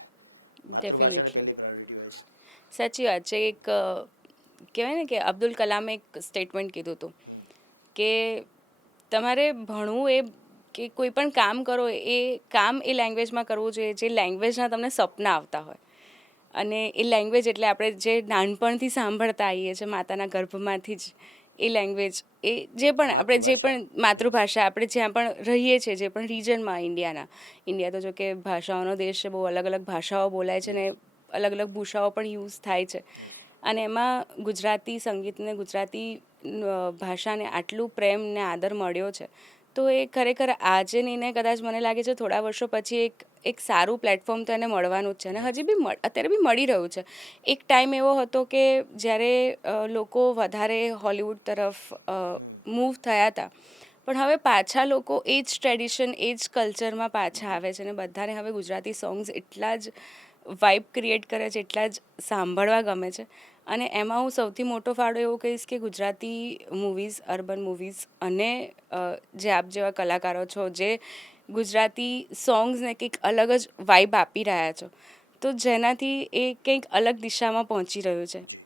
માતૃભાષાને પહેલી પ્રાયોરિટી હોય છે. સાચી વાત છે. એક કહેવાય ને કે અબ્દુલ કલામે એક સ્ટેટમેન્ટ કીધું હતું કે તમારે ભણવું એ કે કોઈ પણ કામ કરો, એ કામ એ લેંગ્વેજમાં કરવું જોઈએ જે લેંગ્વેજના તમને સપના આવતા હોય. અને એ લેંગ્વેજ એટલે આપણે જે નાનપણથી સાંભળતા આવીએ છીએ માતાના ગર્ભમાંથી જ, એ લેંગ્વેજ, એ જે પણ આપણે જે પણ માતૃભાષા, આપણે જ્યાં પણ રહીએ છીએ, જે પણ રિજનમાં ઇન્ડિયા તો જો કે ભાષાઓનો દેશ છે, બહુ અલગ અલગ ભાષાઓ બોલાય છે ને અલગ અલગ ભૂષાઓ પણ યુઝ થાય છે. અને એમાં ગુજરાતી સંગીતને, ગુજરાતી ભાષાને આટલું પ્રેમ ને આદર મળ્યો છે, તો એ ખરેખર આજે નહીં ને કદાચ મને લાગે છે થોડા વર્ષો પછી એક સારું પ્લેટફોર્મ તો એને મળવાનું જ છે, અને હજી બી અત્યારે બી મળી રહ્યું છે. એક ટાઈમ એવો હતો કે જ્યારે લોકો વધારે હોલિવૂડ તરફ મૂવ થયા હતા, પણ હવે પાછા લોકો એ જ ટ્રેડિશન, એ જ કલ્ચરમાં પાછા આવે છે, અને બધાને હવે ગુજરાતી સોંગ્સ એટલા જ વાઇબ ક્રિએટ કરે છે, એટલા જ સાંભળવા ગમે છે. અને એમાં હું સૌથી મોટો ફાળો એવો કહીશ કે ગુજરાતી મૂવીઝ, અર્બન મૂવીઝ, અને જે આપ જેવા કલાકારો છો જે ગુજરાતી સોંગ્સને કંઈક અલગ જ વાઇબ આપી રહ્યા છો, તો જેનાથી એ કંઈક અલગ દિશામાં પહોંચી રહ્યું છે.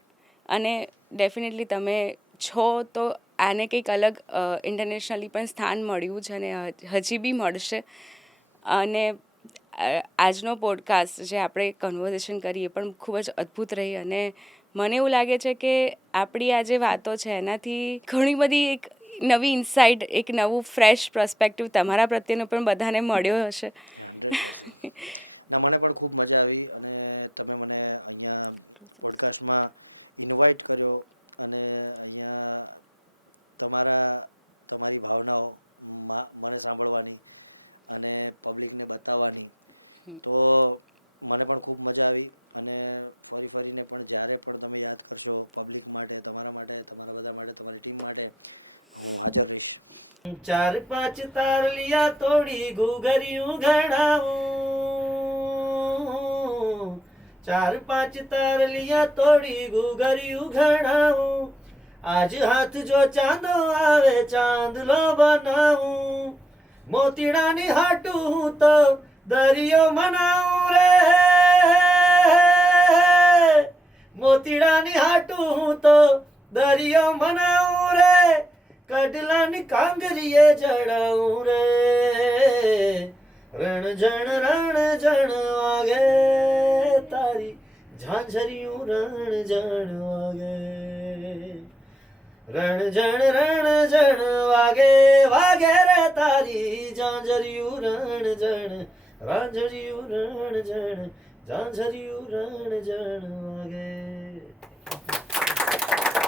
અને ડેફિનેટલી તમે છો તો આને કંઈક અલગ ઇન્ટરનેશનલી પણ સ્થાન મળ્યું છે, અને હજી બી મળશે. અને આજનો પોડકાસ્ટ જે આપણે કન્વર્ઝેશન કરીએ પણ ખૂબ જ અદ્ભુત રહી, અને મને એવું લાગે છે કે આપણી આ જે વાતો છે એનાથી ઘણી બધી એક નવી ઇન્સાઇટ, એક નવું ફ્રેશ પર્સપેક્ટિવ તમારા પ્રત્યેનો પણ બધાને મળ્યો હશે. 100%. ના, મને પણ ખૂબ મજા આવી અને તમે મને અહીંયા પોડકાસ્ટમાં ઇન્વાઇટ કર્યો અને અહીંયા તમારી ભાવનાઓ મને સાંભળવાની અને પબ્લિકને બતાવવાની, તો મને પણ ખૂબ મજા આવી. અને ફરીને પણ જ્યારે પણ તમે યાદ કરશો પબ્લિક માટે, તમારા માટે, તમારા બધા માટે, તમારી ટીમ માટે હું હાજર રહીશ. 4-5 તારલિયા તોડી ઘૂઘરિયું ઘડાવું, 4-5 તારલિયા તોડી ઘૂઘરિયું ઘડાવું, આજ હાથ જો ચાંદો આવે ચાંદલો બનાવું, મોતીડાની હાટું હું તો દરિયો મનાવું રે, મોતીડાની હાટું હું તો દરિયો મનાવું રે, કડલાની કાંગરીએ જડાવું રે, રણજણ વાગે તારી ઝાંઝરિયું રણજણ વાગે, રણજણ વાગે રે તારી ઝાંઝરિયું રણજણ, રાંઝરિયું રણજણ, ઝાંઝરિયું રણજણ વાગે.